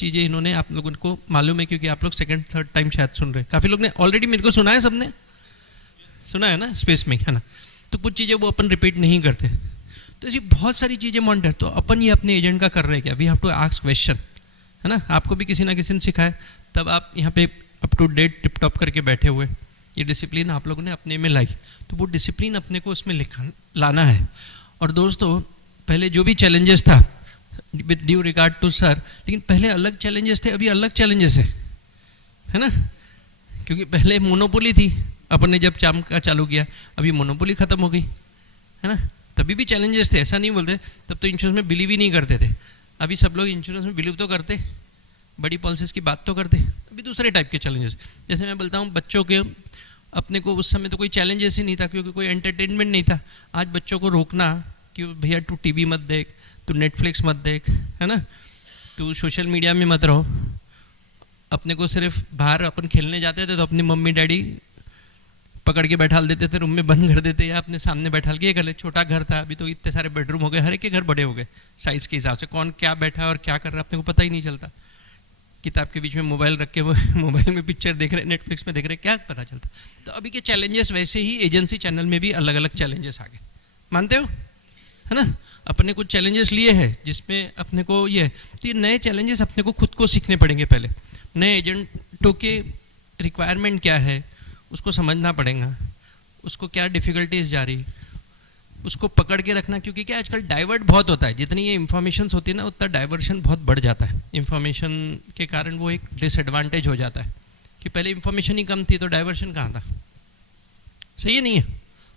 चीज़ें इन्होंने आप लोगों को मालूम है, क्योंकि आप लोग सेकंड थर्ड टाइम शायद सुन रहे हैं। काफ़ी लोग ने ऑलरेडी मेरे को सुना है, सबने सुना है ना स्पेस में, है ना। तो कुछ चीज़ें वो अपन रिपीट नहीं करते। तो ऐसी बहुत सारी चीज़ें मॉनिटर, तो अपन ये अपने एजेंट का कर रहे हैं क्या, we have to ask question, है ना। आपको भी किसी ना किसी ने सिखाया, तब आप यहाँ पे up to date tip top करके बैठे हुए। ये डिसिप्लिन आप लोगों ने अपने में लाई, तो वो डिसिप्लिन अपने को उसमें लाना है। और दोस्तों पहले जो भी चैलेंजेस था, with due regard to sir, लेकिन पहले अलग चैलेंजेस थे, अभी अलग चैलेंजेस है ना। क्योंकि पहले मोनोपोली थी, अपन ने जब चाम का चालू किया, अभी मोनोपोली ख़त्म हो गई, है ना। तभी भी चैलेंजेस थे, ऐसा नहीं बोलते। तब तो इंश्योरेंस में बिलीव ही नहीं करते थे। अभी सब लोग इंश्योरेंस में बिलीव तो करते, बड़ी पॉलिसीज़ की बात तो करते। अभी दूसरे टाइप के चैलेंजेस, जैसे मैं बोलता हूँ बच्चों के, अपने को उस समय तो कोई चैलेंजेस ही नहीं था, क्योंकि कोई एंटरटेनमेंट नहीं था। आज बच्चों को रोकना कि भैया तू टीवी मत देख, तू नेटफ्लिक्स मत देख, है ना, तू सोशल मीडिया में मत रहो। अपने को सिर्फ बाहर अपन खेलने जाते थे तो अपनी मम्मी डैडी पकड़ के बैठा देते थे, रूम में बंद कर देते, या अपने सामने बैठा के कर ले। छोटा घर था, अभी तो इतने सारे बेडरूम हो गए, हर एक के घर बड़े हो गए साइज़ के हिसाब से। कौन क्या बैठा है और क्या कर रहा है अपने को पता ही नहीं चलता। किताब के बीच में मोबाइल रख के वो मोबाइल में पिक्चर देख रहे, नेटफ्लिक्स में देख रहे, क्या पता चलता। तो अभी के चैलेंजेस वैसे ही एजेंसी चैनल में भी अलग अलग चैलेंजेस आ गए, मानते हो, है ना। अपने कुछ चैलेंजेस लिए हैं जिसमें अपने को ये, तो ये नए चैलेंजेस अपने को खुद को सीखने पड़ेंगे। पहले नए एजेंटों के रिक्वायरमेंट क्या है उसको समझना पड़ेगा, उसको क्या डिफ़िकल्टीज जा रही, उसको पकड़ के रखना। क्योंकि क्या आजकल डाइवर्ट बहुत होता है, जितनी ये इन्फॉर्मेशंस होती है ना, उतना डाइवर्शन बहुत बढ़ जाता है। इन्फॉर्मेशन के कारण वो एक डिसएडवांटेज हो जाता है कि पहले इन्फॉर्मेशन ही कम थी तो डाइवर्शन कहाँ था। सही है नहीं है,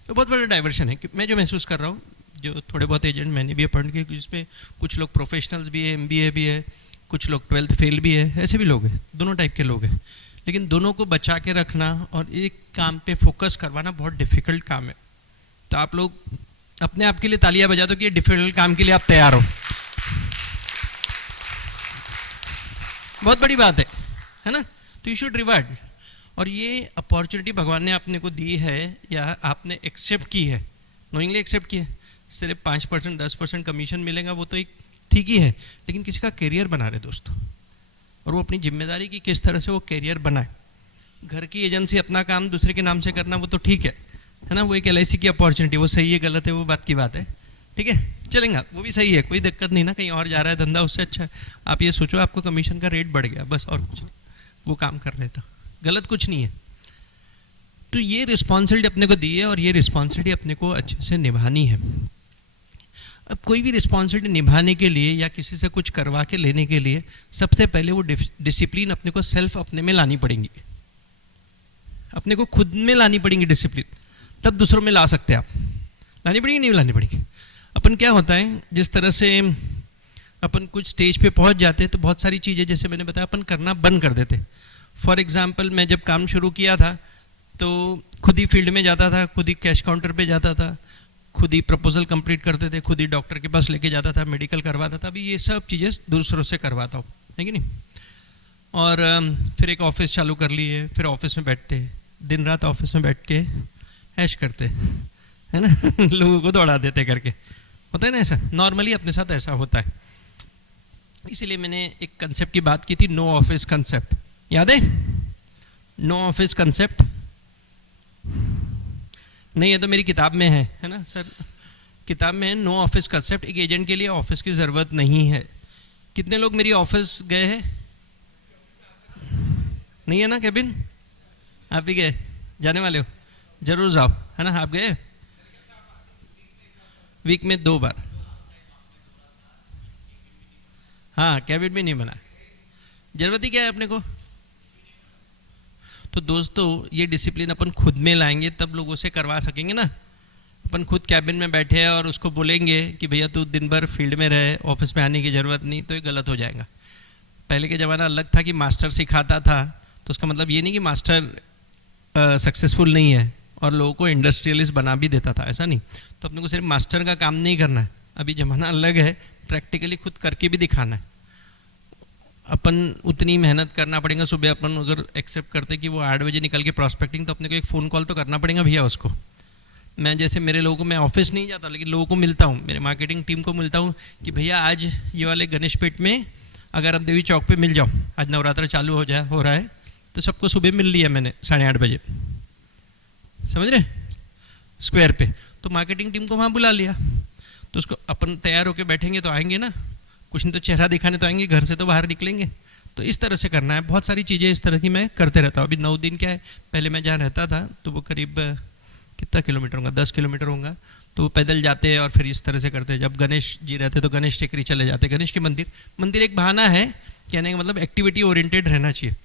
तो बहुत बड़ा डाइवर्शन है। कि मैं जो महसूस कर रहा हूँ, जो थोड़े बहुत एजेंट मैंने भी अपॉइंट किए, जिसमें कुछ लोग प्रोफेशनल्स भी है, MBA भी है, कुछ लोग 12th फेल भी है, ऐसे भी लोग हैं, दोनों टाइप के लोग हैं। लेकिन दोनों को बचा के रखना और एक काम पे फोकस करवाना बहुत डिफ़िकल्ट काम है। तो आप लोग अपने आप के लिए तालियां बजा दो कि ये डिफिकल्ट काम के लिए आप तैयार हो। बहुत बड़ी बात है ना। तो यू शुड रिवार्ड। और ये अपॉर्चुनिटी भगवान ने अपने को दी है, या आपने एक्सेप्ट की है, नोइंगली एक्सेप्ट की है। सिर्फ 5% 10% कमीशन मिलेगा वो तो एक ठीक ही है, लेकिन किसी का करियर बना रहे दोस्तों, और वो अपनी जिम्मेदारी की किस तरह से वो करियर बनाए। घर की एजेंसी अपना काम दूसरे के नाम से करना वो तो ठीक है ना। वो एक LIC की अपॉर्चुनिटी, वो सही है गलत है वो बात की बात है, ठीक है, चलेगा, वो भी सही है, कोई दिक्कत नहीं ना। कहीं और जा रहा है धंधा, उससे अच्छा है आप ये सोचो आपको कमीशन का रेट बढ़ गया, बस, और कुछ नहीं, वो काम कर रहे था, गलत कुछ नहीं है। तो ये रिस्पॉन्सिबिलिटी अपने को दी है, और ये रिस्पॉन्सिबिलिटी अपने को अच्छे से निभानी है। अब कोई भी रिस्पॉन्सिबिलिटी निभाने के लिए या किसी से कुछ करवा के लेने के लिए सबसे पहले वो डिसिप्लिन अपने को सेल्फ अपने में लानी पड़ेंगी, अपने को खुद में लानी पड़ेंगी डिसिप्लिन, तब दूसरों में ला सकते हैं आप। लानी पड़ेगी नहीं लानी पड़ेगी। अपन क्या होता है, जिस तरह से अपन कुछ स्टेज पे पहुंच जाते हैं तो बहुत सारी चीज़ें जैसे मैंने बताया अपन करना बंद कर देते। फॉर एग्जांपल मैं जब काम शुरू किया था तो खुद ही फील्ड में जाता था, खुद ही कैश काउंटर पे जाता था, खुद ही प्रपोजल कंप्लीट करते थे, खुद ही डॉक्टर के पास लेके जाता था, मेडिकल करवाता था। अभी ये सब चीज़ें दूसरों से करवाता हूँ, है कि नहीं। और फिर एक ऑफिस चालू कर ली है, फिर ऑफिस में बैठते, दिन रात ऑफिस में बैठ के ऐश करते, है ना लोगों को दौड़ा देते करके, होता है ना ऐसा, नॉर्मली अपने साथ ऐसा होता है। इसीलिए मैंने एक कंसेप्ट की बात की थी, नो ऑफिस कंसेप्ट, याद है? नो ऑफिस कंसेप्ट नहीं है तो मेरी किताब में है ना सर, किताब में है नो ऑफिस कंसेप्ट। एक एजेंट के लिए ऑफिस की ज़रूरत नहीं है। कितने लोग मेरी ऑफिस गए हैं? नहीं है ना केबिन? आप भी गए, जाने वाले हो, जरूर जाओ, है ना। आप गए वीक में 2 बार? हाँ, कैबिन भी नहीं बना, जरूरत ही क्या है अपने को। तो दोस्तों ये डिसिप्लिन अपन खुद में लाएंगे तब लोगों से करवा सकेंगे ना। अपन खुद कैबिन में बैठे हैं और उसको बोलेंगे कि भैया तू दिन भर फील्ड में रहे, ऑफिस में आने की ज़रूरत नहीं, तो ये गलत हो जाएगा। पहले के ज़माना अलग था कि मास्टर सिखाता था, तो उसका मतलब ये नहीं कि मास्टर सक्सेसफुल नहीं है और लोगों को इंडस्ट्रियलिस्ट बना भी देता था, ऐसा नहीं। तो अपने को सिर्फ मास्टर का काम नहीं करना है, अभी ज़माना अलग है, प्रैक्टिकली खुद करके भी दिखाना है। अपन उतनी मेहनत करना पड़ेगा। सुबह अपन अगर एक्सेप्ट करते कि वो 8 बजे निकल के प्रॉस्पेक्टिंग, तो अपने को एक फ़ोन कॉल तो करना पड़ेगा भैया उसको। मैं जैसे मेरे लोगों को, मैं ऑफिस नहीं जाता लेकिन लोगों को मिलता हूँ, मेरे मार्केटिंग टीम को मिलता हूँ कि भैया आज ये वाले गणेश पेट में अगर आप देवी चौक पे मिल जाओ, आज नवरात्र चालू हो रहा है, तो सबको सुबह मिल लिया मैंने 8:30 बजे, समझ रहे, स्क्वायर पे। तो मार्केटिंग टीम को वहाँ बुला लिया, तो उसको अपन तैयार होकर बैठेंगे तो आएंगे ना, कुछ नहीं तो चेहरा दिखाने तो आएंगे, घर से तो बाहर निकलेंगे। तो इस तरह से करना है। बहुत सारी चीज़ें इस तरह की मैं करते रहता हूँ। अभी 9 दिन क्या है, पहले मैं जहाँ रहता था तो वो करीब कितना किलोमीटर होगा, 10 किलोमीटर होगा, तो वो पैदल जाते हैं और फिर इस तरह से करते हैं। जब गणेश जी रहते तो गणेश टेकरी चले जाते, गणेश के मंदिर एक बहाना है, कहने का मतलब एक्टिविटी ओरिएंटेड रहना चाहिए।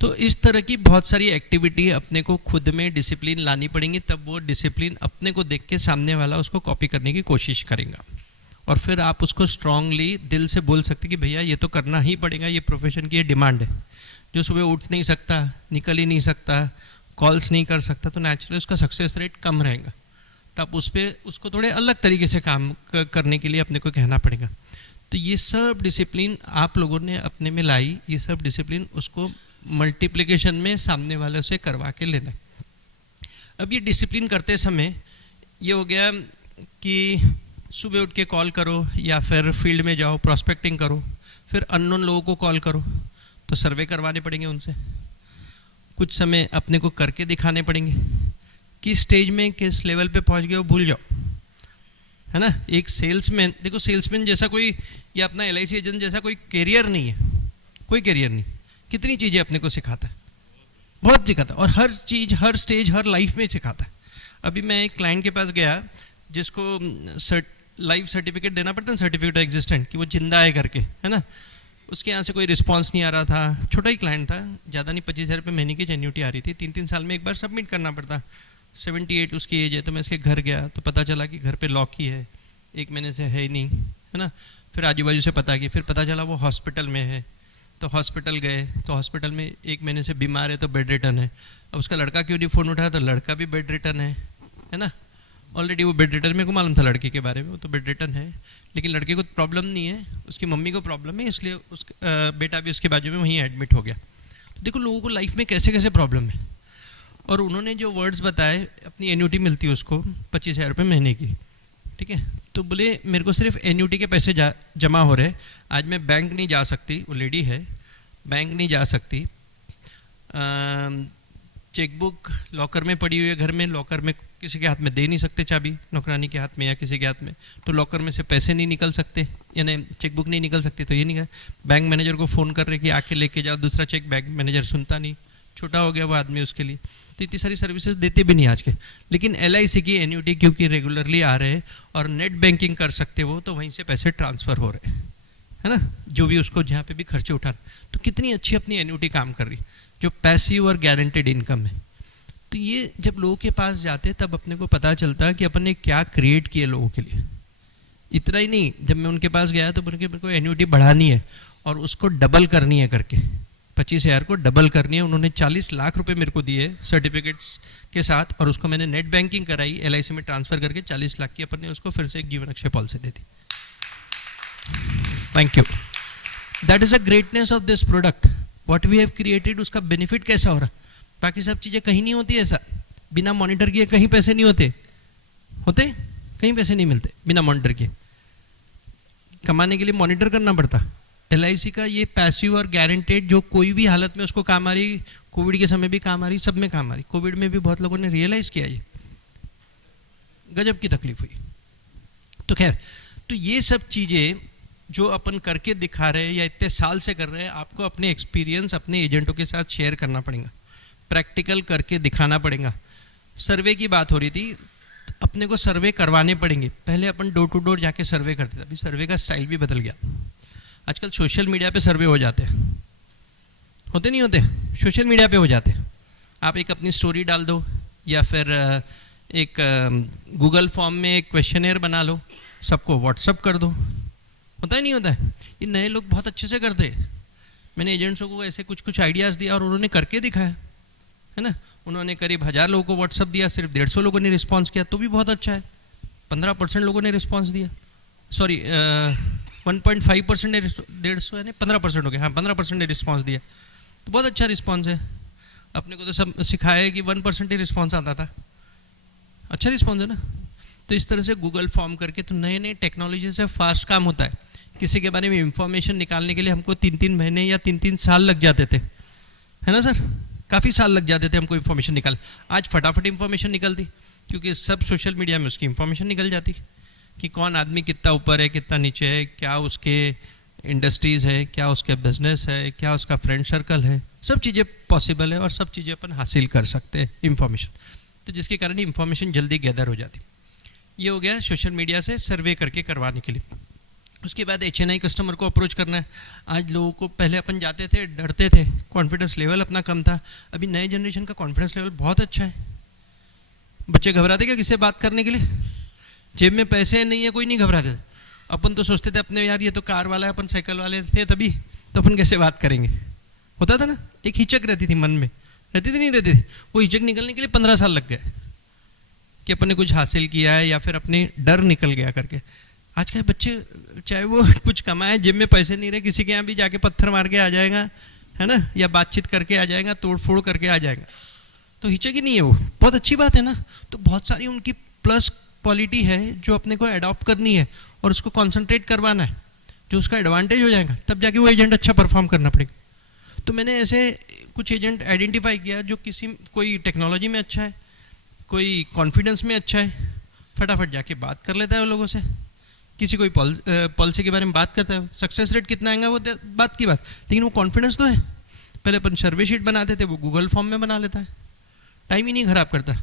तो इस तरह की बहुत सारी एक्टिविटी अपने को खुद में डिसिप्लिन लानी पड़ेंगी, तब वो डिसिप्लिन अपने को देख के सामने वाला उसको कॉपी करने की कोशिश करेगा, और फिर आप उसको स्ट्रांगली दिल से बोल सकते कि भैया ये तो करना ही पड़ेगा, ये प्रोफेशन की ये डिमांड है। जो सुबह उठ नहीं सकता, निकल ही नहीं सकता, कॉल्स नहीं कर सकता, तो नेचुरली उसका सक्सेस रेट कम रहेगा। तो आप उसको थोड़े अलग तरीके से काम करने के लिए अपने को कहना पड़ेगा। तो ये सब डिसिप्लिन आप लोगों ने अपने में लाई, ये सब डिसिप्लिन उसको मल्टीप्लिकेशन में सामने वाले से करवा के लेना है। अब ये डिसिप्लिन करते समय ये हो गया कि सुबह उठ के कॉल करो या फिर फील्ड में जाओ, प्रॉस्पेक्टिंग करो, फिर अननोन लोगों को कॉल करो, तो सर्वे करवाने पड़ेंगे उनसे, कुछ समय अपने को करके दिखाने पड़ेंगे, किस स्टेज में किस लेवल पे पहुंच गए वो भूल जाओ, है ना। एक सेल्समैन, देखो सेल्समैन जैसा कोई या अपना LIC एजेंट जैसा कोई कैरियर नहीं है, कोई कैरियर नहीं। कितनी चीज़ें अपने को सिखाता है, बहुत सिखाता है, और हर चीज़, हर स्टेज, हर लाइफ में सिखाता है। अभी मैं एक क्लाइंट के पास गया जिसको लाइफ सर्टिफिकेट देना पड़ता है, सर्टिफिकेट ऑफ एग्जिस्टेंट, कि वो जिंदा है करके, है ना। उसके यहाँ से कोई रिस्पांस नहीं आ रहा था, छोटा ही क्लाइंट था, ज़्यादा नहीं, 25,000 रुपये महीने की एन्युटी आ रही थी, 3-3 साल में एक बार सबमिट करना पड़ता। 78 उसकी एज है। तो मैं इसके घर गया तो पता चला कि घर पे लॉक ही है, 1 महीने से है ही नहीं, है ना। फिर आजू बाजू से पता किया, फिर पता चला वो हॉस्पिटल में है। तो हॉस्पिटल गए तो हॉस्पिटल में 1 महीने से बीमार है, तो बेड रिटर्न है। अब उसका लड़का क्यों नहीं फ़ोन उठाया, तो लड़का भी बेड रिटर्न है ना। ऑलरेडी वो बेड रिटर्न, मेरे को मालूम था लड़के के बारे में, वो तो बेड रिटर्न है, लेकिन लड़के को प्रॉब्लम नहीं है, उसकी मम्मी को प्रॉब्लम है, इसलिए बेटा भी उसके बाजू में वहीं एडमिट हो गया। तो देखो लोगों को लाइफ में कैसे कैसे प्रॉब्लम है। और उन्होंने जो वर्ड्स बताए, अपनी एन्युटी मिलती है उसको 25,000 रुपये महीने की, ठीक है। तो बोले मेरे को सिर्फ एन्युटी के पैसे जमा हो रहे, आज मैं बैंक नहीं जा सकती, वो लेडी है, बैंक नहीं जा सकती, चेकबुक लॉकर में पड़ी हुई है घर में, लॉकर में किसी के हाथ में दे नहीं सकते चाबी, नौकरानी के हाथ में या किसी के हाथ में, तो लॉकर में से पैसे नहीं निकल सकते, यानी चेकबुक नहीं निकल सकती। तो ये नहीं, बैंक मैनेजर को फ़ोन कर रहे कि आके लेके जाओ दूसरा चेक, बैंक मैनेजर सुनता नहीं, छोटा हो गया वो आदमी उसके लिए। तो इतनी सारी सर्विसेज देते भी नहीं आज के, लेकिन LIC की एन्युटी क्योंकि रेगुलरली आ रहे और नेट बैंकिंग कर सकते वो, तो वहीं से पैसे ट्रांसफ़र हो रहे, है ना, जो भी उसको जहाँ पे भी खर्चे उठाना। तो कितनी अच्छी अपनी एन्युटी काम कर रही, जो पैसिव और गारंटेड इनकम है। तो ये जब लोगों के पास जाते तब अपने को पता चलता है कि अपन ने क्या क्रिएट किया लोगों के लिए। इतना ही नहीं, जब मैं उनके पास गया तो बोले कि मेरे को एन्युटी बढ़ानी है और उसको डबल करनी है करके, 25,000 को डबल करनी है। उन्होंने 40 लाख रुपए मेरे को दिए सर्टिफिकेट्स के साथ, और उसको मैंने नेट बैंकिंग कराई, LIC में ट्रांसफ़र करके 40 लाख की अपन ने उसको फिर से एक जीवन रक्षा पॉलिसी दे दी। Thank you. That is a greatness of this product, what we have created. उसका बेनिफिट कैसा हो रहा, बाकी सब चीज़ें कहीं नहीं होती ऐसा, बिना मॉनिटर किए कहीं पैसे नहीं होते, कहीं पैसे नहीं मिलते बिना मॉनिटर किए, कमाने के लिए मॉनिटर करना पड़ता। LIC का ये पैसिव और गारंटेड, जो कोई भी हालत में उसको काम आ रही, कोविड के समय भी काम आ रही, सब में काम आ रही। कोविड में भी बहुत लोगों ने रियलाइज़ किया, ये गजब की तकलीफ हुई। तो खैर, तो ये सब चीज़ें जो अपन करके दिखा रहे हैं या इतने साल से कर रहे हैं, आपको अपने एक्सपीरियंस अपने एजेंटों के साथ शेयर करना पड़ेगा, प्रैक्टिकल करके दिखाना पड़ेगा। सर्वे की बात हो रही थी, अपने को सर्वे करवाने पड़ेंगे। पहले अपन डोर टू डोर जाके सर्वे करते थे, अभी सर्वे का स्टाइल भी बदल गया। आजकल सोशल मीडिया पे सर्वे हो जाते हैं, होते नहीं होते, सोशल मीडिया पे हो जाते हैं। आप एक अपनी स्टोरी डाल दो या फिर एक गूगल फॉर्म में एक क्वेश्चनेयर बना लो, सबको व्हाट्सअप कर दो, होता ही नहीं होता है। ये नए लोग बहुत अच्छे से करते हैं। मैंने एजेंट्सों को ऐसे कुछ कुछ आइडियाज़ दिया और उन्होंने करके दिखाया, है ना। उन्होंने करीब 1000 लोगों को व्हाट्सअप दिया, सिर्फ 150 लोगों ने रिस्पांस किया, तो भी बहुत अच्छा है। 15% लोगों ने रिस्पांस दिया, सॉरी 1.5% ने, 150 है 15% हो गया, हाँ 15% ने रिस्पांस दिया, तो बहुत अच्छा रिस्पांस है। अपने को तो सब सिखाया है कि 1% ही रिस्पांस आता था, अच्छा रिस्पांस है ना। तो इस तरह से गूगल फॉर्म करके, तो नए नए टेक्नोलॉजी से फास्ट काम होता है। किसी के बारे में इंफॉर्मेशन निकालने के लिए हमको 3-3 महीने या 3-3 साल लग जाते थे, है ना सर? काफ़ी साल लग जाते थे हमको इंफॉर्मेशन निकाल। आज फटाफट इंफॉर्मेशन निकलती, क्योंकि सब सोशल मीडिया में उसकी इंफॉर्मेशन निकल जाती कि कौन आदमी कितना ऊपर है, कितना नीचे है, क्या उसके इंडस्ट्रीज़ है, क्या उसके बिजनेस है, क्या उसका फ्रेंड सर्कल है, सब चीज़ें पॉसिबल है और सब चीज़ें अपन हासिल कर सकते हैं इंफॉर्मेशन। तो जिसके कारण इंफॉर्मेशन जल्दी गैदर हो जाती। ये हो गया सोशल मीडिया से सर्वे करके करवाने के लिए। उसके बाद HNI कस्टमर को अप्रोच करना है। आज लोगों को, पहले अपन जाते थे, डरते थे, कॉन्फिडेंस लेवल अपना कम था। अभी नए जनरेशन का कॉन्फिडेंस लेवल बहुत अच्छा है। बच्चे घबराते क्या किससे बात करने के लिए? जेब में पैसे नहीं है, कोई नहीं घबराते थे। अपन तो सोचते थे अपने, यार ये तो कार वाला है, अपन साइकिल वाले थे तभी, तो अपन कैसे बात करेंगे? होता था ना, एक हिचक रहती थी मन में, रहती थी नहीं रहती थी? वो हिचक निकलने के लिए 15 साल लग गए कि अपन ने कुछ हासिल किया है या फिर अपने डर निकल गया करके। आज के बच्चे चाहे वो कुछ कमाए, जेब में पैसे नहीं रहे, किसी के यहाँ भी जाके पत्थर मार के आ जाएगा, है ना, या बातचीत करके आ जाएगा, तोड़ फोड़ करके आ जाएगा, तो हिचक ही नहीं है। वो बहुत अच्छी बात है ना। तो बहुत सारी उनकी प्लस क्वालिटी है जो अपने को अडॉप्ट करनी है और उसको कॉन्सेंट्रेट करवाना है, जो उसका एडवांटेज हो जाएगा, तब जाके वो एजेंट अच्छा परफॉर्म करना पड़ेगा। तो मैंने ऐसे कुछ एजेंट आइडेंटिफाई किया जो कोई टेक्नोलॉजी में अच्छा है, कोई कॉन्फिडेंस में अच्छा है, फटाफट जाके बात कर लेता है उन लोगों से। किसी कोई पॉलिसी के बारे में बात करता है, सक्सेस रेट कितना आएगा वो बात की बात, लेकिन वो कॉन्फिडेंस तो है। पहले अपन सर्वे शीट बनाते थे, वो गूगल फॉर्म में बना लेता है, टाइम ही नहीं खराब करता।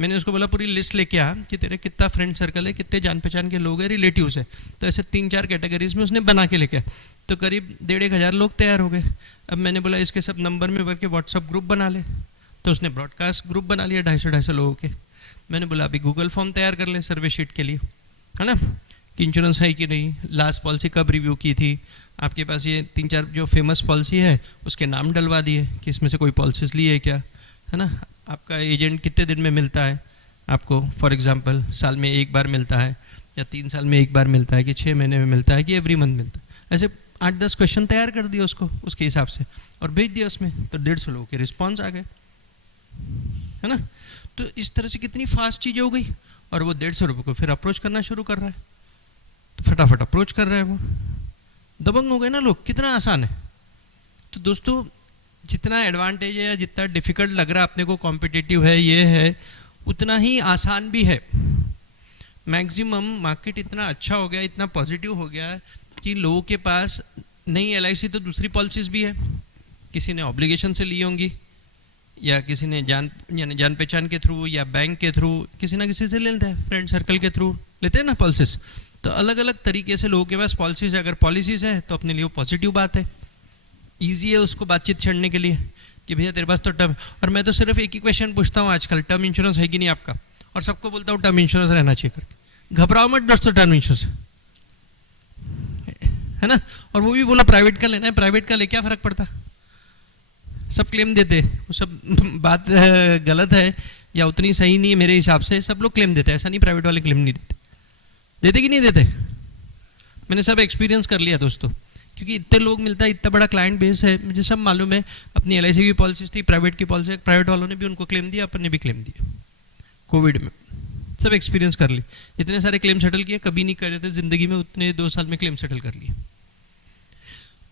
मैंने उसको बोला पूरी लिस्ट लेके आ कि तेरे कितना फ्रेंड सर्कल है, कितने जान पहचान के लोग हैं, रिलेटिव्स है। तो ऐसे 3-4 कैटेगरीज में उसने बना के लेके, तो करीब 1,500 लोग तैयार हो गए। अब मैंने बोला इसके सब नंबर में भर के व्हाट्सअप ग्रुप बना ले, तो उसने ब्रॉडकास्ट ग्रुप बना लिया 250-250 लोगों के। मैंने बोला अभी गूगल फॉर्म तैयार कर ले सर्वे शीट के लिए, है ना, कि इंश्योरेंस है कि नहीं, लास्ट पॉलिसी कब रिव्यू की थी, आपके पास ये 3-4 जो फेमस पॉलिसी है उसके नाम डलवा दिए कि इसमें से कोई पॉलिसीज ली है क्या, है ना, आपका एजेंट कितने दिन में मिलता है आपको, फॉर एग्जांपल साल में एक बार मिलता है या 3 साल में एक बार मिलता है कि 6 महीने में मिलता है कि एवरी मंथ मिलता है। ऐसे 8-10 क्वेश्चन तैयार कर दिए उसको उसके हिसाब से और भेज दिया उसमें, तो 150 लोगों के रिस्पॉन्स आ गए, है ना। तो इस तरह से कितनी फास्ट चीज़ हो गई। और वो 150 रुपये को फिर अप्रोच करना शुरू कर रहा है, तो फटाफट अप्रोच कर रहा है वो। दबंग हो गए ना लोग, कितना आसान है। तो दोस्तों जितना एडवांटेज है या जितना डिफ़िकल्ट लग रहा है अपने को, कॉम्पिटिटिव है, ये है, उतना ही आसान भी है। मैक्सिमम मार्केट इतना अच्छा हो गया, इतना पॉजिटिव हो गया कि लोगों के पास नई LIC तो दूसरी पॉलिसीज़ भी है। किसी ने ऑब्लिगेशन से ली होंगी या किसी ने जान पहचान के थ्रू या बैंक के थ्रू, किसी ना किसी से ले लेते हैं, फ्रेंड सर्कल के थ्रू लेते हैं ना पॉलिसीज़। तो अलग अलग तरीके से लोगों के पास पॉलिसीज़ है। अगर पॉलिसीज़ है तो अपने लिए वो पॉजिटिव बात है, ईजी है उसको बातचीत छेड़ने के लिए कि भैया तेरे पास तो टर्म, और मैं तो सिर्फ एक ही क्वेश्चन पूछता हूँ आजकल, टर्म इंश्योरेंस है कि नहीं आपका, और सबको बोलता हूँ टर्म इंश्योरेंस रहना चाहिए करके। घबराओ मत दोस्तों, टर्म इंश्योरेंस है ना। और वो भी बोला प्राइवेट का लेना है, प्राइवेट का ले क्या फ़र्क पड़ता, सब क्लेम देते, वो सब बात गलत है या उतनी सही नहीं है मेरे हिसाब से, सब लोग क्लेम देते हैं, ऐसा नहीं प्राइवेट वाले क्लेम नहीं देते। देते कि नहीं देते? मैंने सब एक्सपीरियंस कर लिया दोस्तों, क्योंकि इतने लोग मिलता है, इतना बड़ा क्लाइंट बेस है, मुझे सब मालूम है। अपनी LIC की पॉलिसीज थी, प्राइवेट की पॉलिसी, प्राइवेट वालों ने भी उनको क्लेम दिया, अपन ने भी क्लेम दिया कोविड में, सब एक्सपीरियंस कर ली। इतने सारे क्लेम सेटल किए, कभी नहीं करे थे ज़िंदगी में, उतने 2 साल में क्लेम सेटल कर लिए।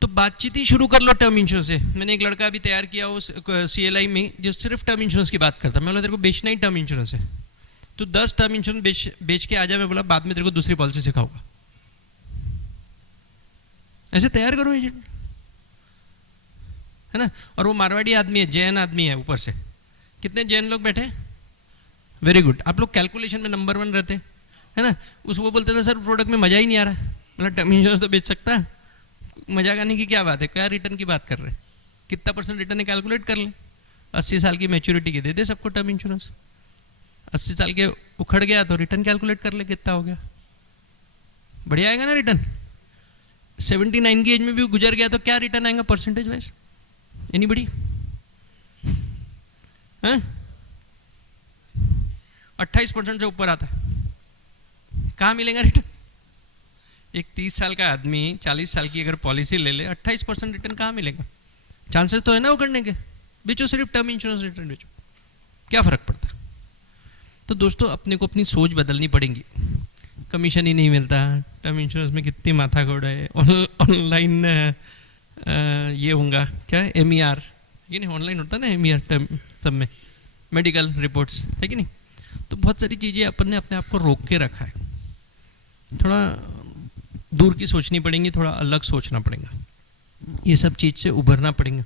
तो बातचीत ही शुरू कर लो टर्म इंश्योरेंस से। मैंने एक लड़का अभी तैयार किया उस CLI में जो सिर्फ टर्म इंश्योरेंस की बात करता। मैं बोला तेरे को बेचना ही टर्म इंश्योरेंस है, तो 10 टर्म इंश्योरेंस बेच के आ जा। मैं बोला बाद में तेरे को दूसरी पॉलिसी सिखाऊंगा। ऐसे तैयार करो एजेंट, है ना। और वो मारवाड़ी आदमी है, जैन आदमी है ऊपर से। कितने जैन लोग बैठे? Very good. आप लोग कैलकुलेशन में नंबर 1 रहते हैं, है ना। वो बोलते थे सर प्रोडक्ट में मज़ा ही नहीं आ रहा, मतलब टर्म इंश्योरेंस तो बेच सकता है, मजा करने की क्या बात है, क्या रिटर्न की बात कर रहे हैं, कितना % रिटर्न है कैलकुलेट कर ले। 80 साल की मैच्योरिटी के दे दे सबको टर्म इंश्योरेंस, 80 साल के उखड़ गया तो रिटर्न कैलकुलेट कर ले कितना हो गया, बढ़िया आएगा ना रिटर्न। 79 की एज में भी गुजर गया तो क्या रिटर्न आएगा परसेंटेज वाइज? एनीबडी? 28% से ऊपर आता है, कहाँ मिलेगा रिटर्न? एक 30 साल का आदमी 40 साल की अगर पॉलिसी ले ले, 28% रिटर्न कहाँ मिलेगा? चांसेस तो है ना वो करने के। बेचो सिर्फ टर्म इंश्योरेंस रिटर्न बेचो, क्या फ़र्क पड़ता है। तो दोस्तों अपने को अपनी सोच बदलनी पड़ेगी। कमीशन ही नहीं मिलता, टर्म इंश्योरेंस में कितनी माथा घोड़ा है, ऑनलाइन ये होगा क्या MER, ये नहीं ऑनलाइन होता ना MER टर्म सब में, मेडिकल रिपोर्ट्स है कि नहीं। तो बहुत सारी चीज़ें अपन ने अपने आप को रोक के रखा है, थोड़ा दूर की सोचनी पड़ेंगी, थोड़ा अलग सोचना पड़ेगा, ये सब चीज़ से उभरना पड़ेगा।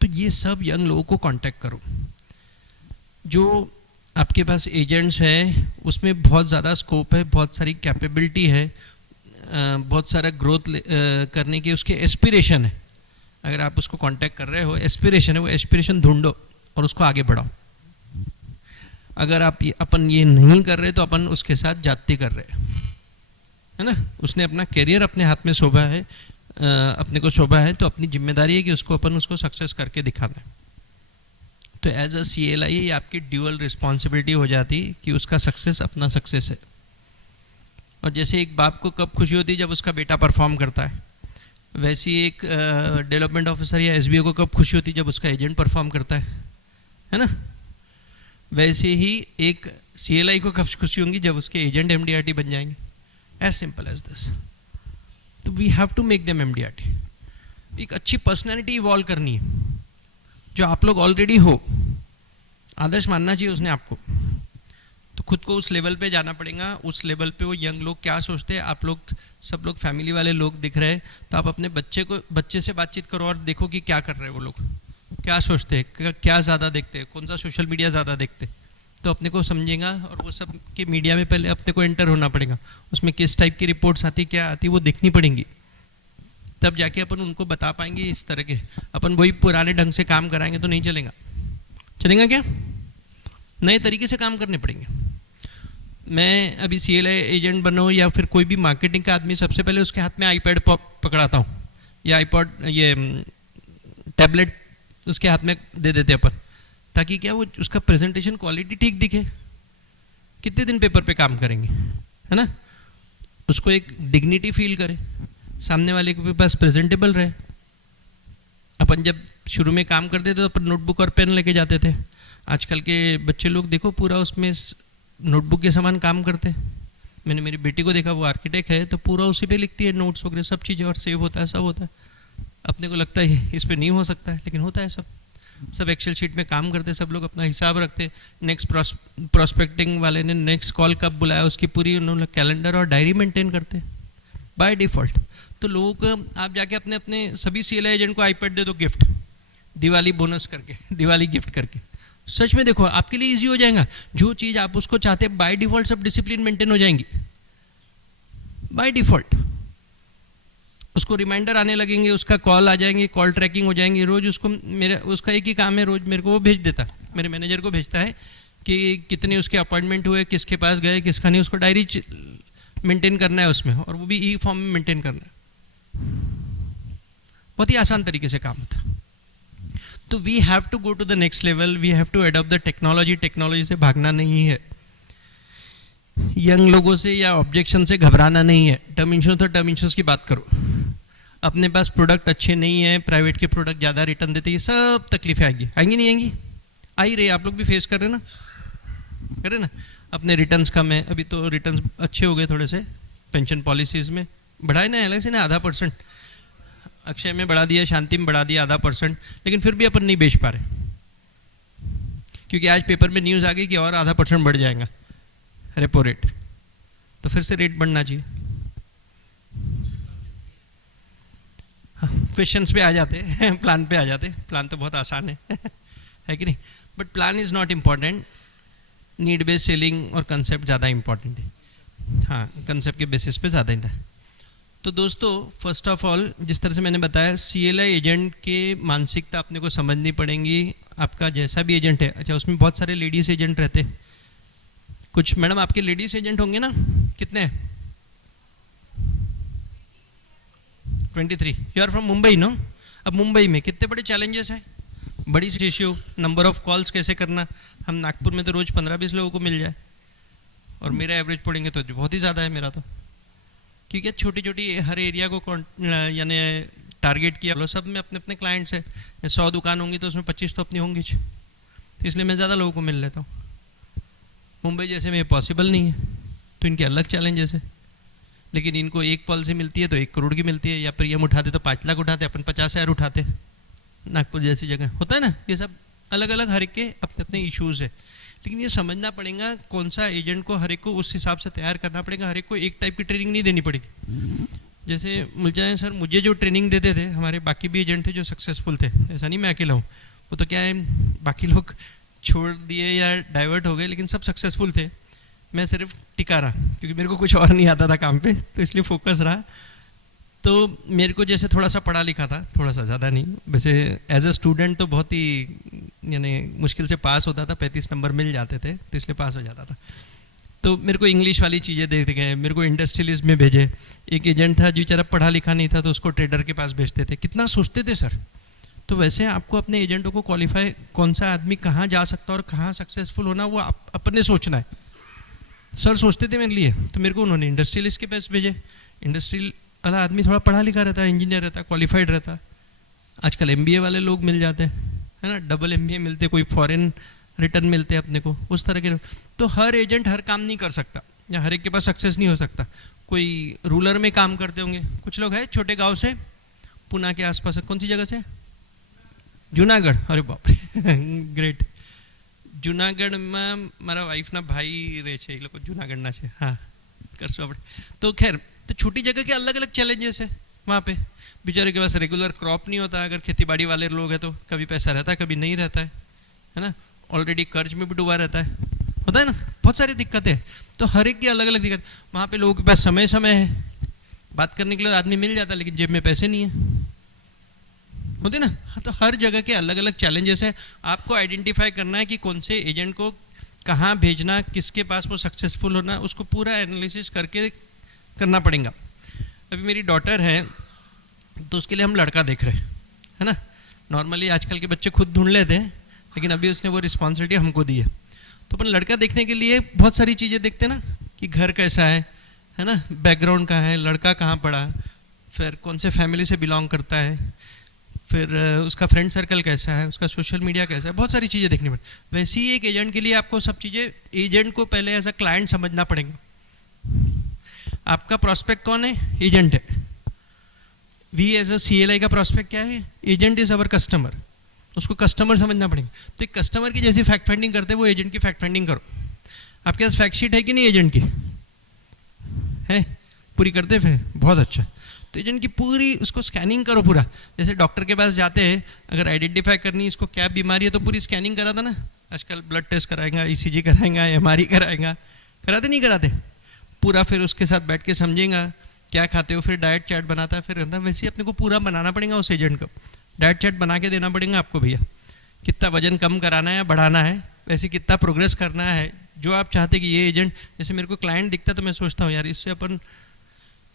तो ये सब यंग लोगों को कांटेक्ट करो। जो आपके पास एजेंट्स हैं उसमें बहुत ज़्यादा स्कोप है, बहुत सारी कैपेबिलिटी है, बहुत सारा ग्रोथ करने की उसके एस्पिरेशन है। अगर आप उसको कांटेक्ट कर रहे हो, एस्पिरेशन है, वो एस्पिरेशन ढूंढो और उसको आगे बढ़ाओ। अगर आप अपन ये नहीं कर रहे तो अपन उसके साथ जाती कर रहे है ना। उसने अपना करियर अपने हाथ में शोभा है, अपने को शोभा है, तो अपनी जिम्मेदारी है कि उसको अपन उसको सक्सेस करके दिखाना है। तो एज अ CLI ये आपकी ड्यूअल रिस्पॉन्सिबिलिटी हो जाती कि उसका सक्सेस अपना सक्सेस है। और जैसे एक बाप को कब खुशी होती है जब उसका बेटा परफॉर्म करता है, वैसी एक डेवलपमेंट ऑफिसर या SBO को कब खुशी होती है जब उसका एजेंट परफॉर्म करता है ना। वैसे ही एक CLI को कब खुशी होंगी जब उसके एजेंट MDRT बन जाएंगे, एज सिंपल एज दिस। तो we have to make them MDRT। एक अच्छी पर्सनैलिटी इवॉल्व करनी है, जो आप लोग ऑलरेडी हो, आदर्श मानना चाहिए उसने आपको। तो खुद को उस लेवल पे जाना पड़ेगा, उस लेवल पे वो यंग लोग क्या सोचते हैं, आप लोग सब लोग फैमिली वाले लोग दिख रहे हैं, तो आप अपने बच्चे से बातचीत करो और देखो कि क्या कर रहे हैं वो लोग, क्या सोचते हैं, क्या ज़्यादा देखते हैं, कौन सा सोशल मीडिया ज़्यादा देखते हैं, तो अपने को समझेगा। और वो सब के मीडिया में पहले अपने को एंटर होना पड़ेगा, उसमें किस टाइप की रिपोर्ट्स आती, क्या आती, वो देखनी पड़ेंगी, तब जाके अपन उनको बता पाएंगे। इस तरह के अपन वही पुराने ढंग से काम कराएंगे तो नहीं चलेगा। चलेगा क्या? नए तरीके से काम करने पड़ेंगे। मैं अभी CLI एजेंट बना या फिर कोई भी मार्केटिंग का आदमी, सबसे पहले उसके हाथ में iPad पकड़ाता हूँ या iPod ये टैबलेट उसके हाथ में दे देते अपन, ताकि क्या वो उसका प्रेजेंटेशन क्वालिटी ठीक दिखे। कितने दिन पेपर पे काम करेंगे, है ना। उसको एक डिग्निटी फील करे, सामने वाले के पास प्रेजेंटेबल रहे। अपन जब शुरू में काम करते थे तो अपन नोटबुक और पेन लेके जाते थे। आजकल के बच्चे लोग देखो पूरा उसमें नोटबुक के समान काम करते हैं। मैंने मेरी बेटी को देखा, वो आर्किटेक्ट है, तो पूरा उसी पे लिखती है नोट्स वगैरह सब चीज़ें, और सेव होता है, सब होता है। अपने को लगता है इस पे नहीं हो सकता है, लेकिन होता है सब एक्सेल शीट में काम करते, सब लोग अपना हिसाब रखते। नेक्स्ट प्रोस्पेक्टिंग वाले ने नेक्स्ट कॉल कब बुलाया उसकी पूरी उन्होंने कैलेंडर और डायरी मेंटेन करते बाय डिफ़ॉल्ट। तो लोगों को आप जाके अपने अपने सभी CLI एजेंट को iPad दे दो गिफ्ट, दिवाली बोनस करके, दिवाली गिफ्ट करके। सच में देखो आपके लिए इजी हो जाएगा। जो चीज़ आप उसको चाहते हैं बाय डिफ़ॉल्ट सब डिसिप्लिन मेंटेन हो जाएंगी बाय डिफ़ॉल्ट। उसको रिमाइंडर आने लगेंगे, उसका कॉल आ जाएंगे, कॉल ट्रैकिंग हो जाएंगी रोज़। उसका एक ही काम है, रोज़ मेरे को वो भेज देता है, मेरे मैनेजर को भेजता है कि कितने उसके अपॉइंटमेंट हुए, किसके पास गए, किसका नहीं। उसको डायरी मेंटेन करना है उसमें, और वो भी E-फॉर्म में मेंटेन करना है। बहुत ही आसान तरीके से काम होता है। तो we have to go to the next level, we have to adopt the technology. Technology से भागना नहीं है, यंग लोगों से या ऑब्जेक्शन से घबराना नहीं है। टर्म इंश्योरेंस तो टर्म इंश्योरेंस की बात करो। अपने पास प्रोडक्ट अच्छे नहीं है, प्राइवेट के प्रोडक्ट ज़्यादा रिटर्न देते, ये सब तकलीफें आएंगी, आएंगी नहीं आएंगी? आ ही रही, आप लोग भी फेस कर रहे ना, कर रहे ना। अपने रिटर्न्स कम है, अभी तो रिटर्न्स अच्छे हो गए थोड़े से, पेंशन पॉलिसीज़ में बढ़ाए ना अलग से ना, 0.5%। अक्षय में बढ़ा दिया, शांति में बढ़ा दिया 0.5%, लेकिन फिर भी अपन नहीं बेच पा रहे, क्योंकि आज पेपर में न्यूज़ आ गई कि और 0.5% बढ़ जाएगा रेपो रेट, तो फिर से रेट बढ़ना चाहिए। क्वेश्चंस पे आ जाते हैं, प्लान पे आ जाते। प्लान तो बहुत आसान है कि नहीं? But plan is not important, need based selling और कंसेप्ट ज़्यादा इम्पॉर्टेंट है। हाँ, कंसेप्ट के बेसिस पे ज़्यादा है। तो दोस्तों, फर्स्ट ऑफ ऑल जिस तरह से मैंने बताया, CLI एजेंट के मानसिकता अपने को समझनी पड़ेगी। आपका जैसा भी एजेंट है, अच्छा उसमें बहुत सारे लेडीज़ एजेंट रहते हैं। कुछ मैडम आपके लेडीज़ एजेंट होंगे ना, कितने हैं? 23। You are from Mumbai no? अब मुंबई में कितने बड़े चैलेंजेस हैं, बड़ी इश्यू, नंबर ऑफ कॉल्स कैसे करना। हम नागपुर में तो रोज़ 15-20 लोगों को मिल जाए, और मेरा एवरेज पढ़ेंगे तो बहुत ही ज़्यादा है मेरा तो, क्योंकि छोटी छोटी हर एरिया को यानी टारगेट किया। लो सब में अपने अपने क्लाइंट्स है, 100 दुकान होंगी तो उसमें 25 तो अपनी होंगी, तो इसलिए मैं ज़्यादा लोगों को मिल लेता हूँ। मुंबई जैसे में पॉसिबल नहीं है, तो इनके अलग चैलेंजेस है। लेकिन इनको एक पॉलिसी मिलती है तो 1 करोड़ की मिलती है, या प्रीमियम उठाते तो 5 लाख उठाते, अपन 50,000 उठाते, नागपुर जैसी जगह होता है ना। ये सब अलग अलग हर एक के अपने अपने इश्यूज़ है, लेकिन ये समझना पड़ेगा कौन सा एजेंट को हर एक को उस हिसाब से तैयार करना पड़ेगा। हर एक को एक टाइप की ट्रेनिंग नहीं देनी पड़ेगी। जैसे मुलजान सर मुझे जो ट्रेनिंग देते थे, हमारे बाकी भी एजेंट थे जो सक्सेसफुल थे, ऐसा नहीं मैं अकेला हूँ। वो तो क्या है, बाकी लोग छोड़ दिए या डाइवर्ट हो गए, लेकिन सब सक्सेसफुल थे। मैं सिर्फ टिका रहा क्योंकि मेरे को कुछ और नहीं आता था काम पे, तो इसलिए फोकस रहा। तो मेरे को जैसे थोड़ा सा पढ़ा लिखा था, थोड़ा सा ज़्यादा नहीं, वैसे एज अ स्टूडेंट तो बहुत ही यानी मुश्किल से पास होता था, 35 नंबर मिल जाते थे, तो इसलिए पास हो जाता था। तो मेरे को इंग्लिश वाली चीज़ें देख गए, मेरे को इंडस्ट्रियलिस्ट में भेजे। एक एजेंट था जो बेचारा पढ़ा लिखा नहीं था, तो उसको ट्रेडर के पास भेजते थे। कितना सोचते थे सर। तो वैसे आपको अपने एजेंटों को क्वालिफाई, कौन सा आदमी कहाँ जा सकता है और कहाँ सक्सेसफुल होना, वो अपने सोचना है। सर सोचते थे मेरे लिए, तो मेरे को उन्होंने इंडस्ट्रियलिस्ट के पास भेजे। इंडस्ट्रियल वाला आदमी थोड़ा पढ़ा लिखा रहता है, इंजीनियर रहता, क्वालिफाइड रहता। आजकल MBA वाले लोग मिल जाते हैं, है ना, डबल MBA मिलते, कोई फॉरेन रिटर्न मिलते हैं अपने को, उस तरह के। तो हर एजेंट हर काम नहीं कर सकता, या हर एक के पास सक्सेस नहीं हो सकता। कोई रूरल में काम करते होंगे, कुछ लोग हैं छोटे गांव से, पुणे के आसपास, कौन सी जगह से, जूनागढ़, अरे बाप रे ग्रेट। जूनागढ़માં મારા વાઈફના ભાઈ રહે છે, એ લોકો જૂનાગઢના છે, हाँ કરશું આપણે। तो खैर, तो छोटी जगह के अलग अलग चैलेंजेस है वहाँ पे। बेचारे के पास रेगुलर क्रॉप नहीं होता, अगर खेती बाड़ी वाले लोग हैं तो कभी पैसा रहता है कभी नहीं रहता है ना। ऑलरेडी कर्ज में भी डूबा रहता है, होता है ना, बहुत सारी दिक्कतें। तो हर एक की अलग अलग दिक्कत। वहाँ पे लोगों के पास समय समय है, बात करने के लिए आदमी मिल जाता है, लेकिन जेब में पैसे नहीं है, होते ना। हाँ, तो हर जगह के अलग अलग चैलेंजेस है। आपको आइडेंटिफाई करना है कि कौन से एजेंट को कहाँ भेजना, किसके पास वो सक्सेसफुल होना, उसको पूरा एनालिसिस करके करना पड़ेगा। अभी मेरी डॉटर है, तो उसके लिए हम लड़का देख रहे हैं, है ना। नॉर्मली आजकल के बच्चे खुद ढूंढ लेते हैं, लेकिन अभी उसने वो रिस्पॉन्सिबिलिटी हमको दी है। तो अपन लड़का देखने के लिए बहुत सारी चीज़ें देखते हैं ना, कि घर कैसा है ना, बैकग्राउंड कहाँ है, लड़का कहाँ पढ़ा, फिर कौन से फैमिली से बिलोंग करता है, फिर उसका फ्रेंड सर्कल कैसा है, उसका सोशल मीडिया कैसा है, बहुत सारी चीज़ें देखनी पड़ती। वैसे ही एक एजेंट के लिए आपको सब चीज़ें, एजेंट को पहले एज अ क्लाइंट समझना पड़ेगा। आपका प्रॉस्पेक्ट कौन है, एजेंट है। वी एज अ CLI का प्रॉस्पेक्ट क्या है, एजेंट इज अवर कस्टमर, उसको कस्टमर समझना पड़ेगा। तो एक कस्टमर की जैसी फैक्ट फाइंडिंग करते हैं, वो एजेंट की फैक्ट फाइंडिंग करो। आपके पास फैक्ट शीट है कि नहीं एजेंट की, है, पूरी करते फिर बहुत अच्छा। तो एजेंट की पूरी उसको स्कैनिंग करो पूरा। जैसे डॉक्टर के पास जाते हैं, अगर आइडेंटिफाई करनी इसको क्या बीमारी है, तो पूरी स्कैनिंग करा था ना। आजकल ब्लड टेस्ट कराएगा, ECG कराएगा, MRI कराएगा, कराते नहीं कराते, पूरा फिर उसके साथ बैठ के समझेगा क्या खाते हो, फिर डाइट चार्ट बनाता है, फिर रहता है। वैसे ही अपने को पूरा बनाना पड़ेगा उस एजेंट को, डाइट चार्ट बना के देना पड़ेगा आपको, भैया कितना वजन कम कराना है या बढ़ाना है, वैसे कितना प्रोग्रेस करना है, जो आप चाहते कि ये एजेंट। जैसे मेरे को क्लाइंट दिखता तो मैं सोचता हूँ यार इससे अपन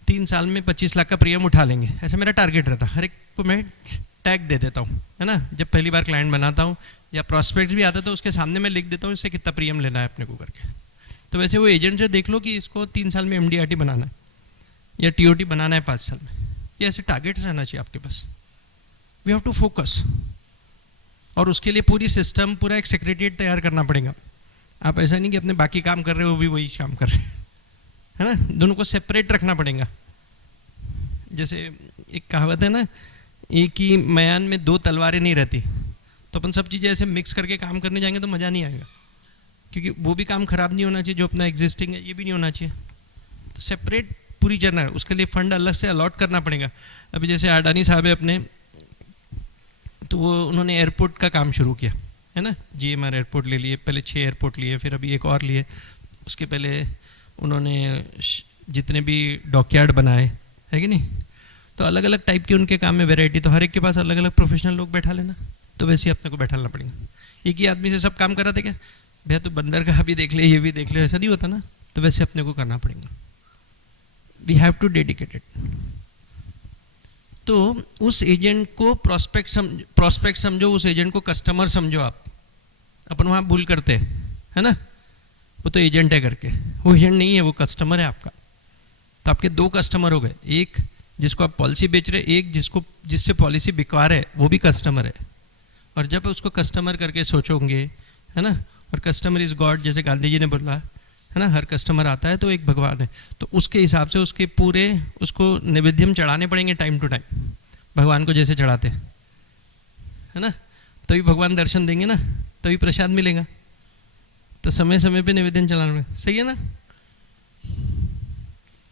3 साल में 25 लाख का प्रीमियम उठा लेंगे, ऐसा मेरा टारगेट रहता। हर एक को मैं टैग दे देता हूँ, है ना। जब पहली बार क्लाइंट बनाता हूँ या प्रॉस्पेक्ट भी आता है, तो उसके सामने मैं लिख देता हूँ इससे कितना प्रीमियम लेना है अपने को करके। तो वैसे वो एजेंट से देख लो कि इसको 3 साल में MDRT बनाना है या TOT बनाना है 5 साल में, ये ऐसे टारगेट्स रहना चाहिए आपके पास। वी हैव टू फोकस, और उसके लिए पूरी सिस्टम, पूरा एक सेक्रेटरिएट तैयार करना पड़ेगा। आप ऐसा नहीं कि अपने बाकी काम कर रहे हो वो भी वही काम कर रहे हैं, है ना, दोनों को सेपरेट रखना पड़ेगा। जैसे एक कहावत है ना, एक ही मयान में 2 तलवारें नहीं रहती। तो अपन सब चीज़ें ऐसे मिक्स करके काम करने जाएंगे तो मज़ा नहीं आएगा, क्योंकि वो भी काम खराब नहीं होना चाहिए जो अपना एग्जिस्टिंग है, ये भी नहीं होना चाहिए। तो सेपरेट पूरी चलना है, उसके लिए फंड अलग से अलॉट करना पड़ेगा। अभी जैसे अडानी साहब है अपने, तो वो उन्होंने एयरपोर्ट का काम शुरू किया, है ना। GMR एयरपोर्ट ले लिए, पहले 6 एयरपोर्ट लिए, फिर अभी एक और लिए। उसके पहले उन्होंने जितने भी डॉकयार्ड बनाए, है कि नहीं। तो अलग अलग टाइप के उनके काम में वैरायटी, तो हर एक के पास अलग अलग प्रोफेशनल लोग बैठा लेना। तो वैसे ही अपने को बैठाना पड़ेगा। एक ही आदमी से सब काम कराते क्या, भैया तो बंदर का भी देख ले, ये भी देख ले, ऐसा नहीं होता ना। तो वैसे अपने को करना पड़ेगा। We have to dedicate it. तो उस एजेंट को प्रॉस्पेक्ट समझो, उस एजेंट को कस्टमर समझो। आप अपन वहाँ भूल करते हैं, है ना, वो तो एजेंट है करके, वो एजेंट नहीं है, वो कस्टमर है आपका। तो आपके 2 कस्टमर हो गए, एक जिसको आप पॉलिसी बेच रहे, एक जिससे पॉलिसी बिकवा रहे, वो भी कस्टमर है। और जब उसको कस्टमर करके सोचोगे, है ना, और कस्टमर इज गॉड, जैसे गांधी जी ने बोला, है ना, हर कस्टमर आता है तो एक भगवान है, तो उसके हिसाब से उसके पूरे उसको नैवेद्यम चढ़ाने पड़ेंगे टाइम टू टाइम, भगवान को जैसे चढ़ाते है ना, तभी भगवान दर्शन देंगे ना, तभी प्रसाद मिलेगा। तो समय समय पे निवेदन चलाना पड़ेगा, सही है ना।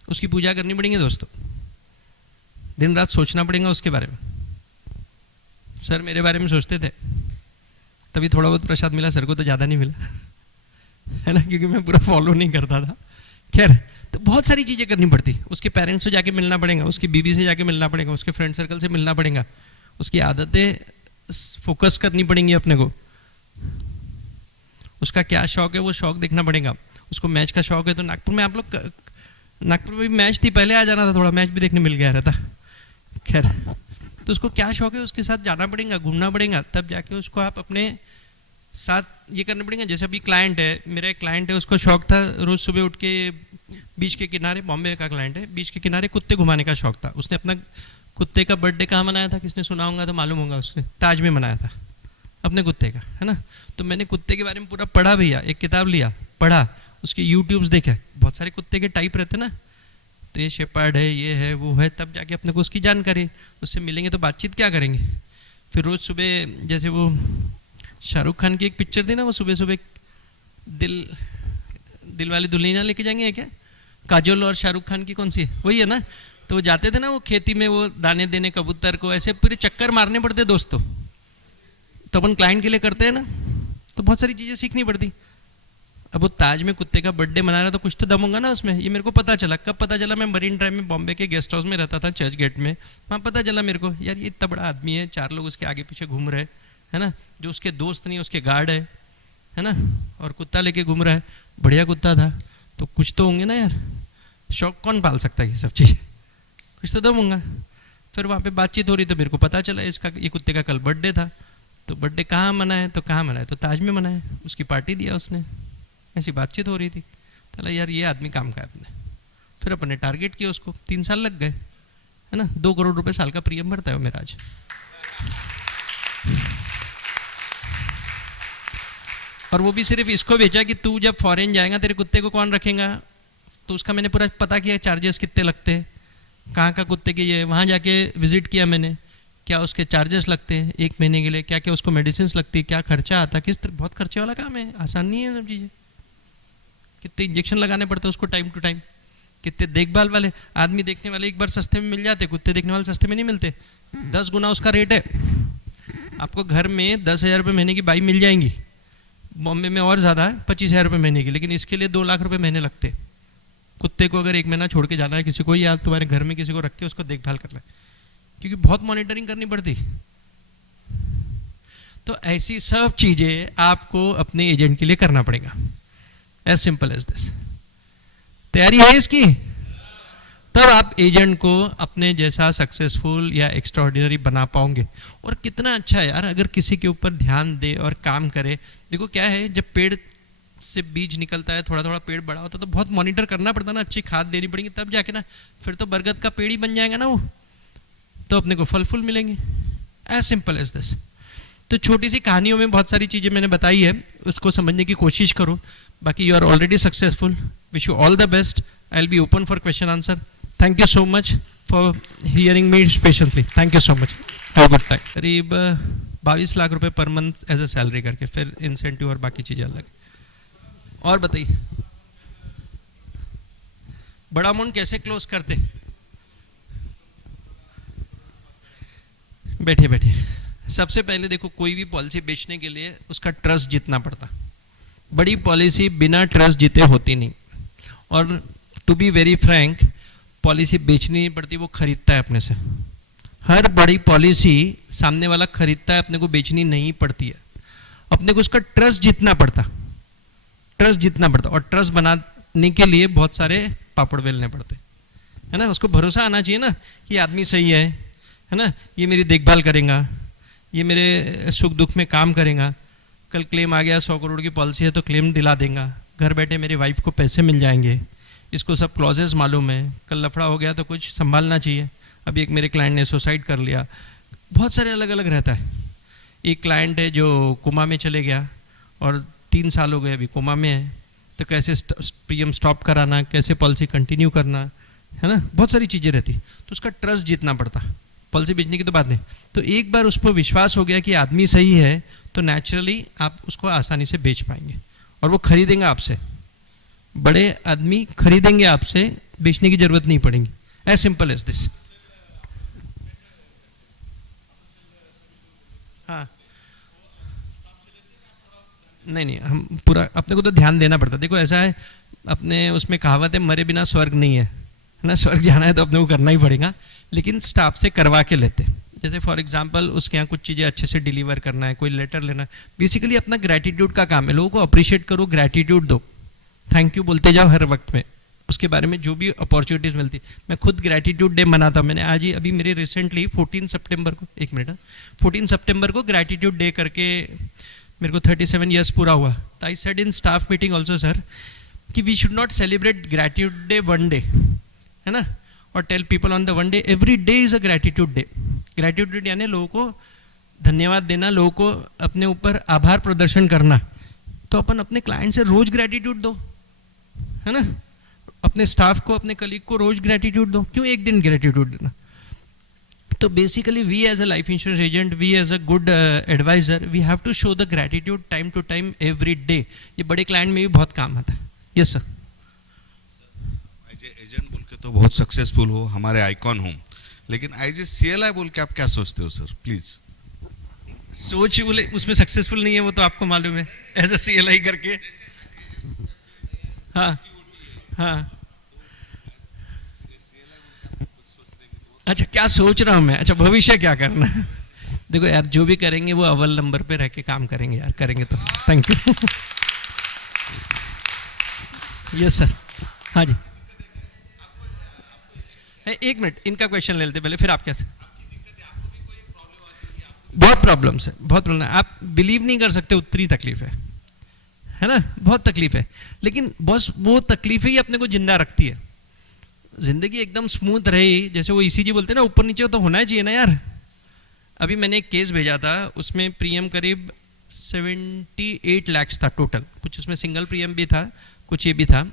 उसकी पूजा करनी पड़ेगी दोस्तों, दिन रात सोचना पड़ेगा उसके बारे में। सर मेरे बारे में सोचते थे तभी थोड़ा बहुत प्रसाद मिला, सर को तो ज़्यादा नहीं मिला है ना, क्योंकि मैं पूरा फॉलो नहीं करता था। खैर, तो बहुत सारी चीज़ें करनी पड़ती, उसके पेरेंट्स से जाके मिलना पड़ेगा, उसकी बीवी से जाके मिलना पड़ेगा, उसके फ्रेंड सर्कल से मिलना पड़ेगा, उसकी आदतें फोकस करनी पड़ेंगी अपने को, उसका क्या शौक है वो शौक देखना पड़ेगा। उसको मैच का शौक है तो नागपुर में आप लोग, नागपुर में भी मैच थी, पहले आ जाना था, थोड़ा मैच भी देखने मिल गया रहता। खैर, तो उसको क्या शौक है उसके साथ जाना पड़ेगा, घूमना पड़ेगा, तब जाके उसको आप अपने साथ ये करना पड़ेगा। जैसे अभी क्लाइंट है, मेरा एक क्लाइंट है, उसको शौक था रोज़ सुबह उठ के बीच के किनारे, बॉम्बे का क्लाइंट है, बीच के किनारे कुत्ते घुमाने का शौक था। उसने अपना कुत्ते का बर्थडे कहाँ मनाया था, किसने सुना होगा तो मालूम होगा, उसने ताज में मनाया था अपने कुत्ते का, है ना। तो मैंने कुत्ते के बारे में पूरा पढ़ा भैया, एक किताब लिया, पढ़ा, उसके यूट्यूब्स देखे, बहुत सारे कुत्ते के टाइप रहते ना, तो ये शेपर्ड है, ये है, वो है, तब जाके अपने को उसकी जानकारी, उससे मिलेंगे तो बातचीत क्या करेंगे। फिर रोज़ सुबह, जैसे वो शाहरुख खान की एक पिक्चर थी ना, वो सुबह सुबह दिल वाली दुल्हनिया लेके जाएंगे क्या, काजोल और शाहरुख खान की कौन सी है, वही है ना। तो वो जाते थे ना वो खेती में, वो दाने देने कबूतर को, ऐसे पूरे चक्कर मारने पड़ते दोस्तों। तो अपन क्लाइंट के लिए करते हैं ना, तो बहुत सारी चीज़ें सीखनी पड़ती। अब वो ताज में कुत्ते का बर्थडे मना रहा, तो कुछ तो दम होगा ना उसमें। ये मेरे को पता चला, कब पता चला, मैं मरीन ड्राइव में बॉम्बे के गेस्ट हाउस में रहता था, चर्च गेट में, वहाँ पता चला मेरे को, यार ये इतना बड़ा आदमी है, 4 लोग उसके आगे पीछे घूम रहे है ना, जो उसके दोस्त नहीं उसके गार्ड है ना, और कुत्ता लेके घूम रहा है, बढ़िया कुत्ता था, तो कुछ तो होंगे ना यार, शौक कौन पाल सकता है ये सब चीज़, कुछ तो दम होगा। फिर वहाँ पे बातचीत हो रही, तो मेरे को पता चला इसका, ये कुत्ते का कल बर्थडे था, तो बर्थडे कहाँ मनाए, तो कहाँ मनाए, तो ताज में मनाए, उसकी पार्टी दिया उसने, ऐसी बातचीत हो रही थी। तो यार ये आदमी काम का अपने, फिर अपने टारगेट किया उसको, 3 साल लग गए, है ना, 2 करोड़ रुपए साल का प्रीमियम भरता है वो मेरा आज। और वो भी सिर्फ इसको बेचा कि तू जब फॉरेन जाएगा तेरे कुत्ते को कौन रखेगा, तो उसका मैंने पूरा पता किया, चार्जेस कितने लगते हैं, कहाँ का कुत्ते के ये, वहाँ जाके विजिट किया मैंने, क्या उसके चार्जेस लगते हैं 1 महीने के लिए, क्या क्या उसको मेडिसिन लगती है, क्या खर्चा आता है, किस तरह, बहुत खर्चे वाला काम है, आसान नहीं है सब चीज़ें। कितने इंजेक्शन लगाने पड़ते हैं उसको टाइम टू टाइम, कितने देखभाल वाले आदमी, देखने वाले एक बार सस्ते में मिल जाते, कुत्ते देखने वाले सस्ते में नहीं मिलते, 10 गुना उसका रेट है। आपको घर में 10,000 रुपये महीने की बाई मिल जाएंगी, बॉम्बे में और ज़्यादा है, 25,000 रुपये महीने की, लेकिन इसके लिए 2 लाख रुपये महीने लगते। कुत्ते को अगर 1 महीना छोड़ के जाना है किसी को, या तुम्हारे घर में किसी को रख के उसको देखभाल करना है, क्योंकि बहुत मॉनिटरिंग करनी पड़ती। तो ऐसी सब चीज़ें आपको अपने एजेंट के लिए करना पड़ेगा, एज सिंपल एज दिस। तैयारी है इसकी, तब आप एजेंट को अपने जैसा सक्सेसफुल या एक्स्ट्राऑर्डिनरी बना पाओगे। और कितना अच्छा है यार अगर किसी के ऊपर ध्यान दे और काम करे। देखो क्या है, जब पेड़ से बीज निकलता है, थोड़ा थोड़ा पेड़ बड़ा होता है, तो बहुत मॉनिटर करना पड़ता है ना, अच्छी खाद देनी पड़ेगी, तब जाके ना फिर तो बरगद का पेड़ ही बन जाएगा ना वो, तो अपने को फल फूल मिलेंगे, एज सिंपल एज दिस। तो छोटी सी कहानियों में बहुत सारी चीज़ें मैंने बताई है, उसको समझने की कोशिश करो। बाकी you are already successful, wish you all the best, I will be open for question answer. Thank you so much for hearing me patiently, thank you so much, have good time. करीब 22 लाख रुपए per month as a salary करके, फिर incentive और बाकी चीज़ें अलग। और बताइए बड़ा अमाउंट कैसे क्लोज करते? बैठिए बैठिए। सबसे पहले देखो, कोई भी पॉलिसी बेचने के लिए उसका ट्रस्ट जीतना पड़ता। बड़ी पॉलिसी बिना ट्रस्ट जीते होती नहीं। और to be very frank, policy बेचनी नहीं पड़ती, वो खरीदता है अपने से। हर बड़ी पॉलिसी सामने वाला खरीदता है, अपने को बेचनी नहीं पड़ती है। अपने को उसका ट्रस्ट जीतना पड़ता, ट्रस्ट जीतना पड़ता। और ट्रस्ट बनाने के लिए बहुत सारे पापड़ बेलने पड़ते, है ना। उसको भरोसा आना चाहिए ना कि आदमी सही है ना, ये मेरी देखभाल करेगा, ये मेरे सुख दुख में काम करेगा। कल क्लेम आ गया, 100 करोड़ की पॉलिसी है तो क्लेम दिला देगा, घर बैठे मेरी वाइफ को पैसे मिल जाएंगे, इसको सब क्लॉजेस मालूम है, कल लफड़ा हो गया तो कुछ संभालना चाहिए। अभी एक मेरे क्लाइंट ने सुसाइड कर लिया, बहुत सारे अलग अलग रहता है। एक क्लाइंट है जो कोमा में चले गया और 3 साल हो गए अभी कोमा में है, तो कैसे प्रीमियम स्टॉप कराना, कैसे पॉलिसी कंटिन्यू करना, है ना, बहुत सारी चीज़ें रहती। तो उसका ट्रस्ट जीतना पड़ता। पॉलिसी बेचने की तो बात नहीं, तो एक बार उस पर विश्वास हो गया कि आदमी सही है, तो नेचुरली आप उसको आसानी से बेच पाएंगे और वो खरीदेंगे आपसे। बड़े आदमी खरीदेंगे आपसे, बेचने की जरूरत नहीं पड़ेगी। As simple as this. हाँ, नहीं नहीं, हम पूरा अपने को तो ध्यान देना पड़ता। देखो ऐसा है, अपने उसमें कहावत है, मरे बिना स्वर्ग नहीं है ना, स्वर्ग जाना है तो अपने को करना ही पड़ेगा, लेकिन स्टाफ से करवा के लेते। जैसे फॉर एग्जांपल उसके यहाँ कुछ चीज़ें अच्छे से डिलीवर करना है, कोई लेटर लेना है, बेसिकली अपना ग्रैटिट्यूड का काम है। लोगों को अप्रिशिएट करो, ग्रैटिट्यूड दो, थैंक यू बोलते जाओ हर वक्त में, उसके बारे में जो भी अपॉर्चुनिटीज़ मिलती। मैं खुद ग्रैटिट्यूड डे मनाता हूँ। मैंने आज ही अभी मेरे रिसेंटली 14 सितंबर को, 1 मिनट, 14 सितंबर को ग्रैटिट्यूड डे करके मेरे को 37 ईयर्स पूरा हुआ। तो I said in staff meeting also sir कि we should not celebrate gratitude day one day, है ना, और tell people on the one day, every day is a gratitude day. Gratitude यानी लोगों को धन्यवाद देना, लोगों को अपने ऊपर आभार प्रदर्शन करना। तो अपन अपने क्लाइंट से रोज ग्रैटिट्यूड दो, है ना, अपने स्टाफ को, अपने कलीग को रोज ग्रैटिट्यूड दो, क्यों एक दिन ग्रैटिट्यूड देना। तो basically we as a life insurance agent, we as a good adviser, we have to show the gratitude time to time every day. ये बड़े क्लाइंट में भी बहुत काम आता है। Yes sir. एजेंट बोल के तो बहुत सक्सेसफुल हो, हमारे आइकॉन हो, लेकिन एज ए CLI बोल के आप क्या सोचते हो सर, प्लीज। सोच बोले उसमें सक्सेसफुल नहीं है, वो तो आपको मालूम है, एज अ CLI करके। हाँ हाँ, अच्छा क्या सोच रहा हूँ मैं, अच्छा भविष्य क्या करना है। देखो यार, जो भी करेंगे वो अव्वल नंबर पे रह के काम करेंगे यार, करेंगे तो। Thank you. Yes sir. हाँ जी, एक मिनट, इनका क्वेश्चन ले लेते पहले, फिर आप कैसे। बहुत प्रॉब्लम्स है, बहुत प्रॉब्लम है, आप बिलीव नहीं कर सकते उतनी तकलीफ है ना, बहुत तकलीफ है। लेकिन बस वो तकलीफें ही अपने को जिंदा रखती है। जिंदगी एकदम स्मूथ रही, जैसे वो ECG बोलते हैं ना, ऊपर नीचे तो होना ही चाहिए ना यार। अभी मैंने एक केस भेजा था, उसमें प्रीमियम करीब 78 लाख था टोटल, कुछ उसमें सिंगल प्रीमियम भी था, कुछ ये भी था।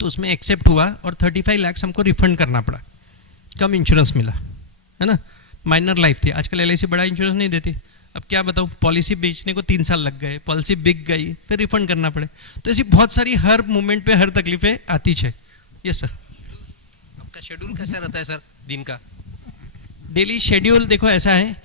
तो उसमें एक्सेप्ट हुआ और 35 लाख हमको रिफंड करना पड़ा, कम इंश्योरेंस मिला, है ना, माइनर लाइफ थी। आजकल LIC बड़ा इंश्योरेंस नहीं देती। अब क्या बताऊँ, पॉलिसी बेचने को 3 साल लग गए, पॉलिसी बिक गई, फिर रिफंड करना पड़े। तो ऐसी बहुत सारी हर मोमेंट पे हर तकलीफें आती है। Yes sir. आपका शेड्यूल कैसा रहता है सर दिन का? डेली शेड्यूल देखो ऐसा है,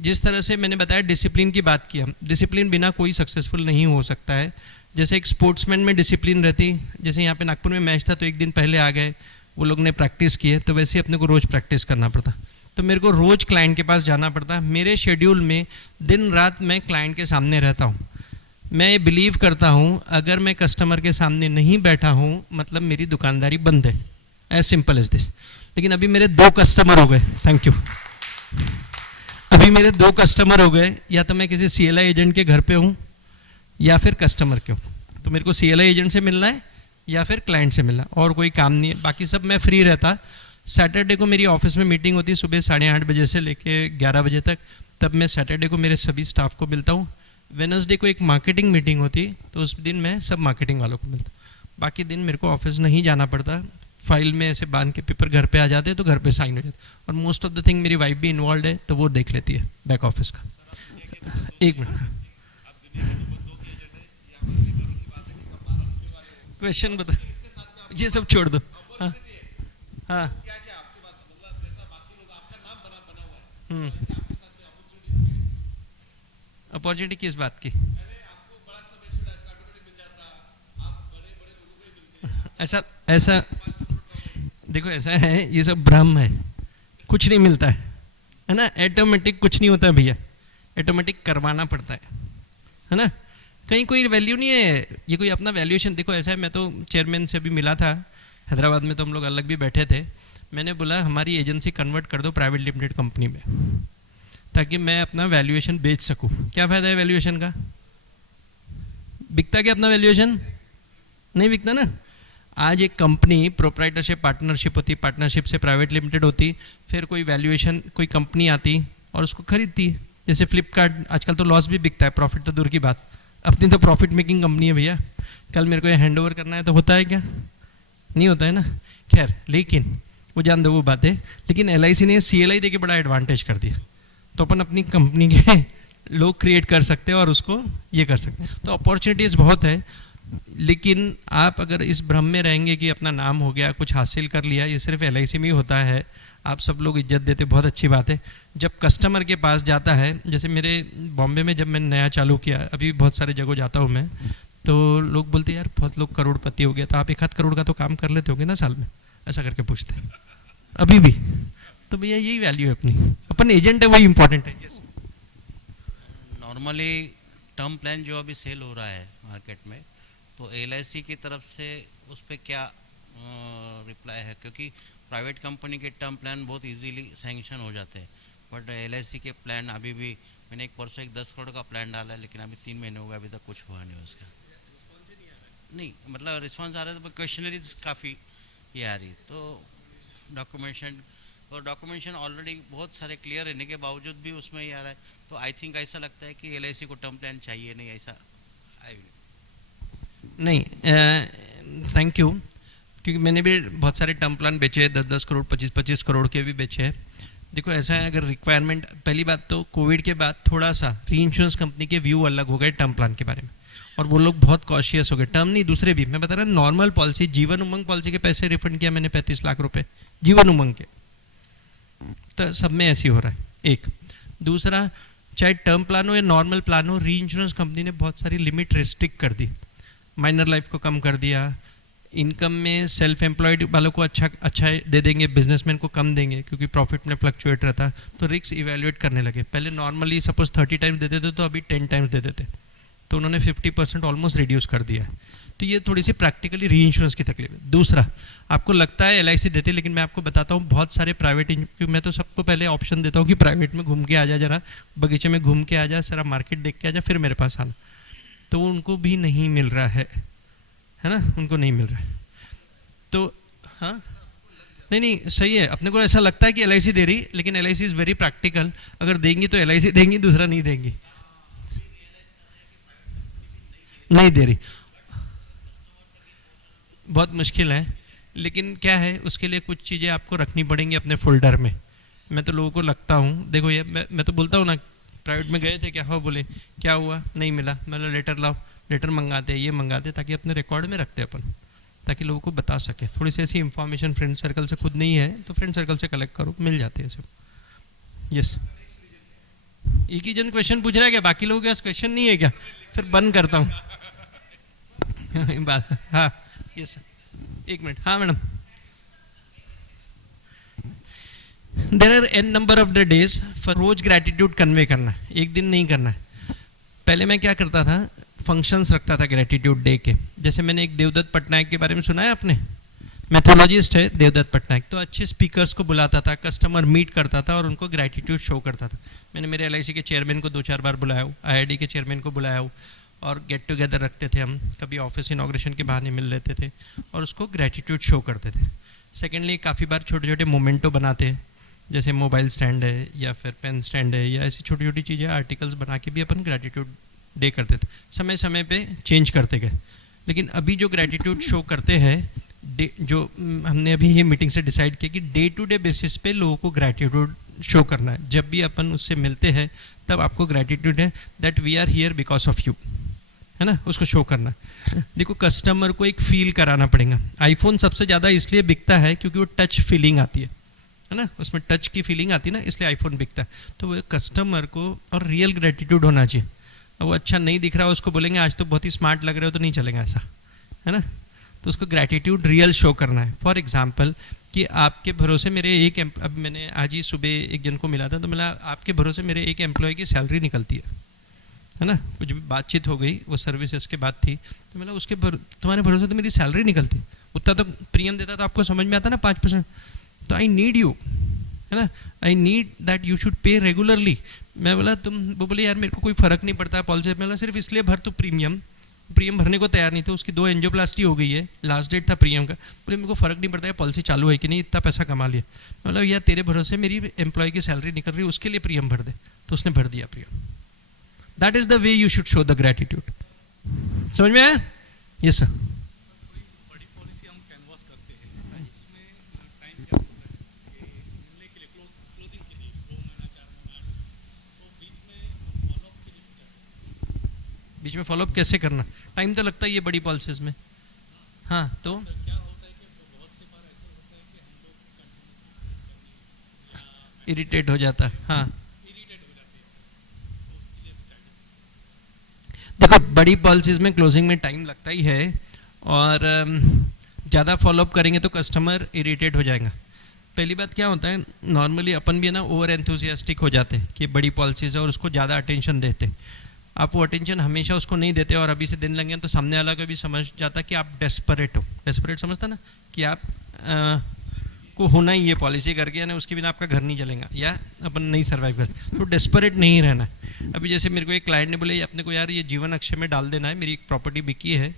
जिस तरह से मैंने बताया, डिसिप्लिन की बात की, हम डिसिप्लिन बिना कोई सक्सेसफुल नहीं हो सकता है। जैसे एक स्पोर्ट्समैन में डिसिप्लिन रहती, जैसे यहाँ पे नागपुर में मैच था तो एक दिन पहले आ गए, वो लोग ने प्रैक्टिस किए, तो वैसे ही अपने को रोज़ प्रैक्टिस करना पड़ता। तो मेरे को रोज़ क्लाइंट के पास जाना पड़ता है। मेरे शेड्यूल में दिन रात मैं क्लाइंट के सामने रहता हूँ। मैं ये बिलीव करता हूँ, अगर मैं कस्टमर के सामने नहीं बैठा हूँ मतलब मेरी दुकानदारी बंद है, एज सिंपल एज दिस। लेकिन अभी मेरे 2 कस्टमर हो गए, थैंक यू। अभी मेरे 2 कस्टमर हो गए, या तो मैं किसी CLI एजेंट के घर पे हूँ या फिर कस्टमर के हूँ। तो मेरे को CLI एजेंट से मिलना है या फिर क्लाइंट से मिलना, और कोई काम नहीं है, बाकी सब मैं फ्री रहता। सैटरडे को मेरी ऑफिस में मीटिंग होती है सुबह 8:30 बजे से लेके 11 बजे तक, तब मैं सैटरडे को मेरे सभी स्टाफ को मिलता हूँ। वेडनेसडे को एक मार्केटिंग मीटिंग होती, तो उस दिन मैं सब मार्केटिंग वालों को मिलता हूँ। बाकी दिन मेरे को ऑफिस नहीं जाना पड़ता, फाइल में ऐसे बांध के पेपर घर पे आ जाते, तो घर पे साइन हो जाते। और मोस्ट ऑफ द थिंग मेरी वाइफ भी इन्वॉल्व है, तो वो देख लेती है बैक ऑफिस का। एक मिनट, क्वेश्चन बता, ये सब छोड़ दो। हाँ हाँ, अपॉर्चुनिटी किस बात की? ऐसा देखो, ऐसा है, ये सब भ्रम है, कुछ नहीं मिलता है ना, ऑटोमेटिक कुछ नहीं होता है भैया, ऑटोमेटिक करवाना पड़ता है ना, कहीं कोई वैल्यू नहीं है। ये कोई अपना वैल्यूएशन, देखो ऐसा है, मैं तो चेयरमैन से भी मिला था हैदराबाद में, तो हम लोग अलग भी बैठे थे। मैंने बोला हमारी एजेंसी कन्वर्ट कर दो प्राइवेट लिमिटेड कंपनी में, ताकि मैं अपना वैल्यूएशन बेच सकूं। क्या फ़ायदा है वैल्यूएशन का? बिकता क्या अपना वैल्यूएशन? नहीं बिकता ना। आज एक कंपनी प्रोप्राइटरशिप पार्टनरशिप होती, पार्टनरशिप से प्राइवेट लिमिटेड होती, फिर कोई वैल्यूएशन कोई कंपनी आती और उसको खरीदती। जैसे फ्लिपकार्ट, आजकल तो लॉस भी बिकता है, प्रॉफिट तो दूर की बात, अपनी तो प्रॉफिट मेकिंग कंपनी है भैया, कल मेरे को ये हैंड ओवर करना है तो होता है क्या? नहीं होता है ना। खैर, लेकिन वो जान दो वो बात है, लेकिन LIC ने CLI दे के बड़ा एडवांटेज कर दिया, तो अपन अपनी कंपनी के लोग क्रिएट कर सकते हैं और उसको ये कर सकते हैं। तो अपॉर्चुनिटीज़ बहुत है, लेकिन आप अगर इस भ्रम में रहेंगे कि अपना नाम हो गया, कुछ हासिल कर लिया, ये सिर्फ LIC में ही होता है, आप सब लोग इज्जत देते, बहुत अच्छी बात है। जब कस्टमर के पास जाता है, जैसे मेरे बॉम्बे में जब मैंने नया चालू किया, अभी भी बहुत सारे जगह जाता हूँ मैं, तो लोग बोलते यार बहुत लोग करोड़पति हो गया, तो आप 1 करोड़ का तो काम कर लेते होंगे ना साल में, ऐसा करके पूछते हैं अभी भी। तो भैया यही वैल्यू है अपनी, अपन एजेंट है वही इंपॉर्टेंट है। yes. नॉर्मली टर्म प्लान जो अभी सेल हो रहा है मार्केट में, तो LIC की तरफ से उस पर क्या रिप्लाई है? क्योंकि प्राइवेट कंपनी के टर्म प्लान बहुत इजीली सैंक्शन हो जाते हैं, बट LIC के प्लान अभी भी, मैंने एक परसों एक 10 करोड़ का प्लान डाला है, लेकिन अभी 3 महीने हो गए, अभी तक कुछ हुआ नहीं उसका। नहीं मतलब रिस्पॉन्स आ रहा है, तो क्वेश्चनरीज काफ़ी ये आ रही, तो डॉक्यूमेंटेशन ऑलरेडी बहुत सारे क्लियर रहने के बावजूद भी उसमें ही आ रहा है, तो आई थिंक ऐसा लगता है कि LIC को टर्म प्लान चाहिए नहीं, ऐसा नहीं। थैंक यू, क्योंकि मैंने भी बहुत सारे टर्म प्लान बेचे, 10-10 करोड़ 25-25 करोड़ के भी बेचे हैं। देखो ऐसा है, अगर रिक्वायरमेंट, पहली बात तो कोविड के बाद थोड़ा सा री इंश्योरेंस कंपनी के व्यू अलग हो गए टर्म प्लान के बारे में, और वो लोग बहुत कॉशियस हो गए। टर्म नहीं, दूसरे भी, मैं बता रहा हूँ, normal policy, Jeevan Umang policy के पैसे रिफंड किया मैंने 35 लाख रुपए जीवन उमंग के, तो सब में ऐसे हो रहा है। एक दूसरा, चाहे टर्म प्लान हो या नॉर्मल प्लान हो, री इंश्योरेंस कंपनी ने बहुत सारी लिमिट रिस्ट्रिक्ट कर दी, माइनर लाइफ को कम कर दिया, इनकम में सेल्फ एम्प्लॉयड वालों को अच्छा दे देंगे, बिजनेसमैन को कम देंगे क्योंकि प्रॉफिट में फ्लक्चुएट रहता, तो रिस्क इवेल्युएट करने लगे। पहले नॉर्मली सपोज 30 टाइम्स देते थे, तो अभी 10 टाइम्स दे देते, तो उन्होंने 50% ऑलमोस्ट रिड्यूस कर दिया है। तो ये थोड़ी सी प्रैक्टिकली री इंश्योरेंस की तकलीफ है। दूसरा, आपको लगता है LIC देती, लेकिन मैं आपको बताता हूँ बहुत सारे प्राइवेट, मैं तो सबको पहले ऑप्शन देता हूँ कि प्राइवेट में घूम के आ जा, जरा बगीचे में घूम के आ जा, सारा मार्केट देख के आ जा, फिर मेरे पास आना, तो उनको भी नहीं मिल रहा है ना, उनको नहीं मिल रहा है। तो हाँ, नहीं सही है, अपने को ऐसा लगता है कि LIC दे रही, लेकिन LIC इज़ वेरी प्रैक्टिकल, अगर देंगी तो LIC देंगी, दूसरा नहीं देंगी, नहीं दे रही, बहुत मुश्किल है। लेकिन क्या है, उसके लिए कुछ चीज़ें आपको रखनी पड़ेंगी अपने फोल्डर में। मैं तो लोगों को लगता हूँ, देखो ये मैं तो बोलता हूँ ना, प्राइवेट में गए थे, क्या हो, बोले क्या हुआ, नहीं मिला, मतलब लेटर लाओ, लेटर मंगाते, ये मंगाते, ताकि अपने रिकॉर्ड में रखते अपन, ताकि लोगों को बता सके। थोड़ी सी ऐसी इंफॉर्मेशन फ्रेंड सर्कल से, खुद नहीं है तो फ्रेंड सर्कल से कलेक्ट करो, मिल जाते हैं सब। यस, एक ही जन क्वेश्चन पूछ रहा है क्या, बाकी लोगों के पास क्वेश्चन नहीं है क्या? फिर बंद करता हूँ। बात, हाँ यस, एक मिनट, हाँ madam. There are n number of the days for रोज ग्रेटिट्यूड कन्वे करना है, एक दिन नहीं करना है। पहले मैं क्या करता था, फंक्शंस रखता था ग्रेटिट्यूड डे के। जैसे मैंने एक देवदत्त पटनायक के बारे में सुना है आपने, मैथोलॉजिस्ट है देवदत्त पटनायक, तो अच्छे स्पीकर्स को बुलाता था, कस्टमर मीट करता था और उनको ग्रेटिट्यूड शो करता था। मैंने मेरे LIC के चेयरमैन को 2-4 बार बुलाया हूँ, IID के चेयरमैन को बुलाया हूँ, और गेट टुगेदर रखते थे हम, कभी ऑफिस इनॉग्रेशन के बहाने मिल लेते थे और उसको ग्रेटिट्यूड शो करते थे। सेकेंडली, काफ़ी बार छोटे छोटे मोमेंटो बनाते हैं, जैसे मोबाइल स्टैंड है या फिर पेन स्टैंड है, या ऐसी छोटी छोटी चीज़ें, आर्टिकल्स बना के भी अपन ग्रेटिट्यूड डे करते थे। समय समय पे चेंज करते गए, लेकिन अभी जो ग्रेटिट्यूड शो करते हैं, जो हमने अभी ये मीटिंग से डिसाइड किया कि डे टू डे बेसिस पे लोगों को ग्रेटिट्यूड शो करना है। जब भी अपन उससे मिलते हैं तब आपको ग्रेटिट्यूड है that we are here because of you, है ना, उसको शो करना। देखो कस्टमर को एक फील कराना पड़ेगा। आईफोन सबसे ज़्यादा इसलिए बिकता है क्योंकि वो टच फीलिंग आती है ना, उसमें टच की फीलिंग आती है ना, इसलिए आईफोन बिकता है। तो वो कस्टमर को और रियल ग्रेटिट्यूड होना चाहिए। वो अच्छा नहीं दिख रहा, उसको बोलेंगे आज तो बहुत ही स्मार्ट लग रहे हो, तो नहीं चलेगा ऐसा, है ना। तो उसको ग्रेटिट्यूड रियल शो करना है। फॉर एग्जांपल कि आपके भरोसे मेरे अब मैंने आज ही सुबह एक जन को मिला था, तो मिला आपके भरोसे मेरे एक एम्प्लॉय की सैलरी निकलती है ना, कुछ भी बातचीत हो गई, वो सर्विसेज के बाद थी, तो मिला उसके तुम्हारे भरोसे तो मेरी सैलरी निकलती, उतना तो प्रीमियम देता, तो आपको समझ में आता ना 5%, तो आई नीड यू, है ना, I need that you should pay regularly. मैं बोला वो बोले यार मेरे को कोई फ़र्क नहीं पड़ता पॉलिसी। मैं बोला सिर्फ इसलिए भर, तो प्रीमियम भरने को तैयार नहीं थे, उसकी 2 एंजियोप्लास्टी हो गई है, लास्ट डेट था प्रीमियम का। बोले मेरे को फ़र्क नहीं पड़ता है पॉलिसी चालू है कि नहीं, इतना पैसा कमा लिया। मतलब यार तेरे भरोसे मेरी एम्प्लॉय की सैलरी निकल रही है, उसके लिए प्रीमियम भर दे, तो उसने भर दिया premium. That is the way you should show the gratitude. समझ में आया? Yes sir. बड़ी पॉलिसी हम कैनवास करते हैं उसमें टाइम क्या होता है कि मिलने के लिए क्लोजिंग के लिए 2 महीना 4 महीना तो बीच में फॉलोअप के लिए क्या बीच में फॉलोअप कैसे करना? टाइम तो लगता ही है बड़ी पॉलिसीज में। हाँ तो क्या होता है कि बहुत से बार ऐसे होता है कि हम लोग कंटिन्यूसली इरिटेट हो जाता है। हाँ इरिटेट हो जाते हैं तो उसके लिए टाइम देखो, बड़ी पॉलिसीज में क्लोजिंग में टाइम लगता ही है, और ज़्यादा फॉलोअप करेंगे तो कस्टमर इरिटेट हो जाएगा। पहली बात क्या होता है, नॉर्मली अपन भी ना ओवर एंथुसियास्टिक हो जाते हैं कि बड़ी पॉलिसीज है और उसको ज़्यादा अटेंशन देते। आप वो अटेंशन हमेशा उसको नहीं देते और अभी से देने लगे तो सामने वाला को भी समझ जाता कि आप डेस्परेट हो। डेस्परेट समझता ना कि आप को होना ही ये पॉलिसी करके, यानी उसके बिना आपका घर नहीं चलेगा या अपन नहीं सर्वाइव कर, तो डेस्परेट नहीं रहना है। अभी जैसे मेरे को एक क्लाइंट ने बोले अपने को यार ये जीवन अक्षय में डाल देना है, मेरी एक प्रॉपर्टी बिकी है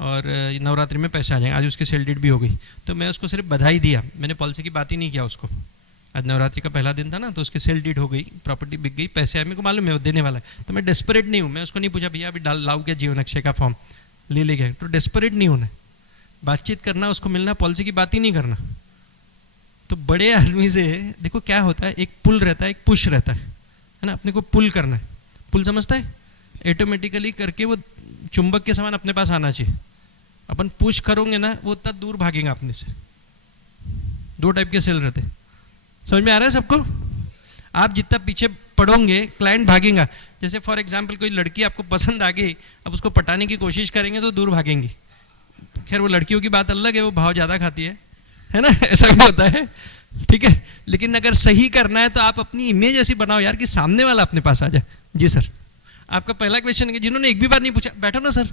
और नवरात्रि में पैसे आ जाएंगे। आज उसकी सेल डेट भी हो गई, तो मैं उसको सिर्फ बधाई दिया, मैंने पॉलिसी की बात ही नहीं किया उसको। आज नवरात्रि का पहला दिन था ना, तो उसकी सेल डीड हो गई, प्रॉपर्टी बिक गई, पैसे आए, मेरे को मालूम है वो देने वाला है, तो मैं डेस्परेट नहीं हूँ। मैं उसको नहीं पूछा भैया अभी डाल लाओ क्या जीवन अक्षय का फॉर्म, ले गया। तो डेस्परेट नहीं होना, बातचीत करना, उसको मिलना, पॉलिसी की बात ही नहीं करना। तो बड़े आदमी से देखो क्या होता है, एक पुल रहता है, एक पुश रहता है ना। अपने को पुल करना है, पुल समझता है, ऑटोमेटिकली करके वो चुंबक के समान अपने पास आना चाहिए। अपन पुश करोगे ना, वो उतना दूर भागेगा अपने से। 2 टाइप के सेल रहते, समझ में आ रहा है सबको? आप जितना पीछे पढ़ोगे क्लाइंट भागेगा। जैसे फॉर एग्जांपल कोई लड़की आपको पसंद आ गई, अब उसको पटाने की कोशिश करेंगे तो दूर भागेंगी। खैर वो लड़कियों की बात अलग है, वो भाव ज़्यादा खाती है ना, ऐसा भी होता है, ठीक है। लेकिन अगर सही करना है तो आप अपनी इमेज ऐसी बनाओ यार कि सामने वाला अपने पास आ जाए। जी सर, आपका पहला क्वेश्चन है, जिन्होंने एक भी बार नहीं पूछा बैठो ना सर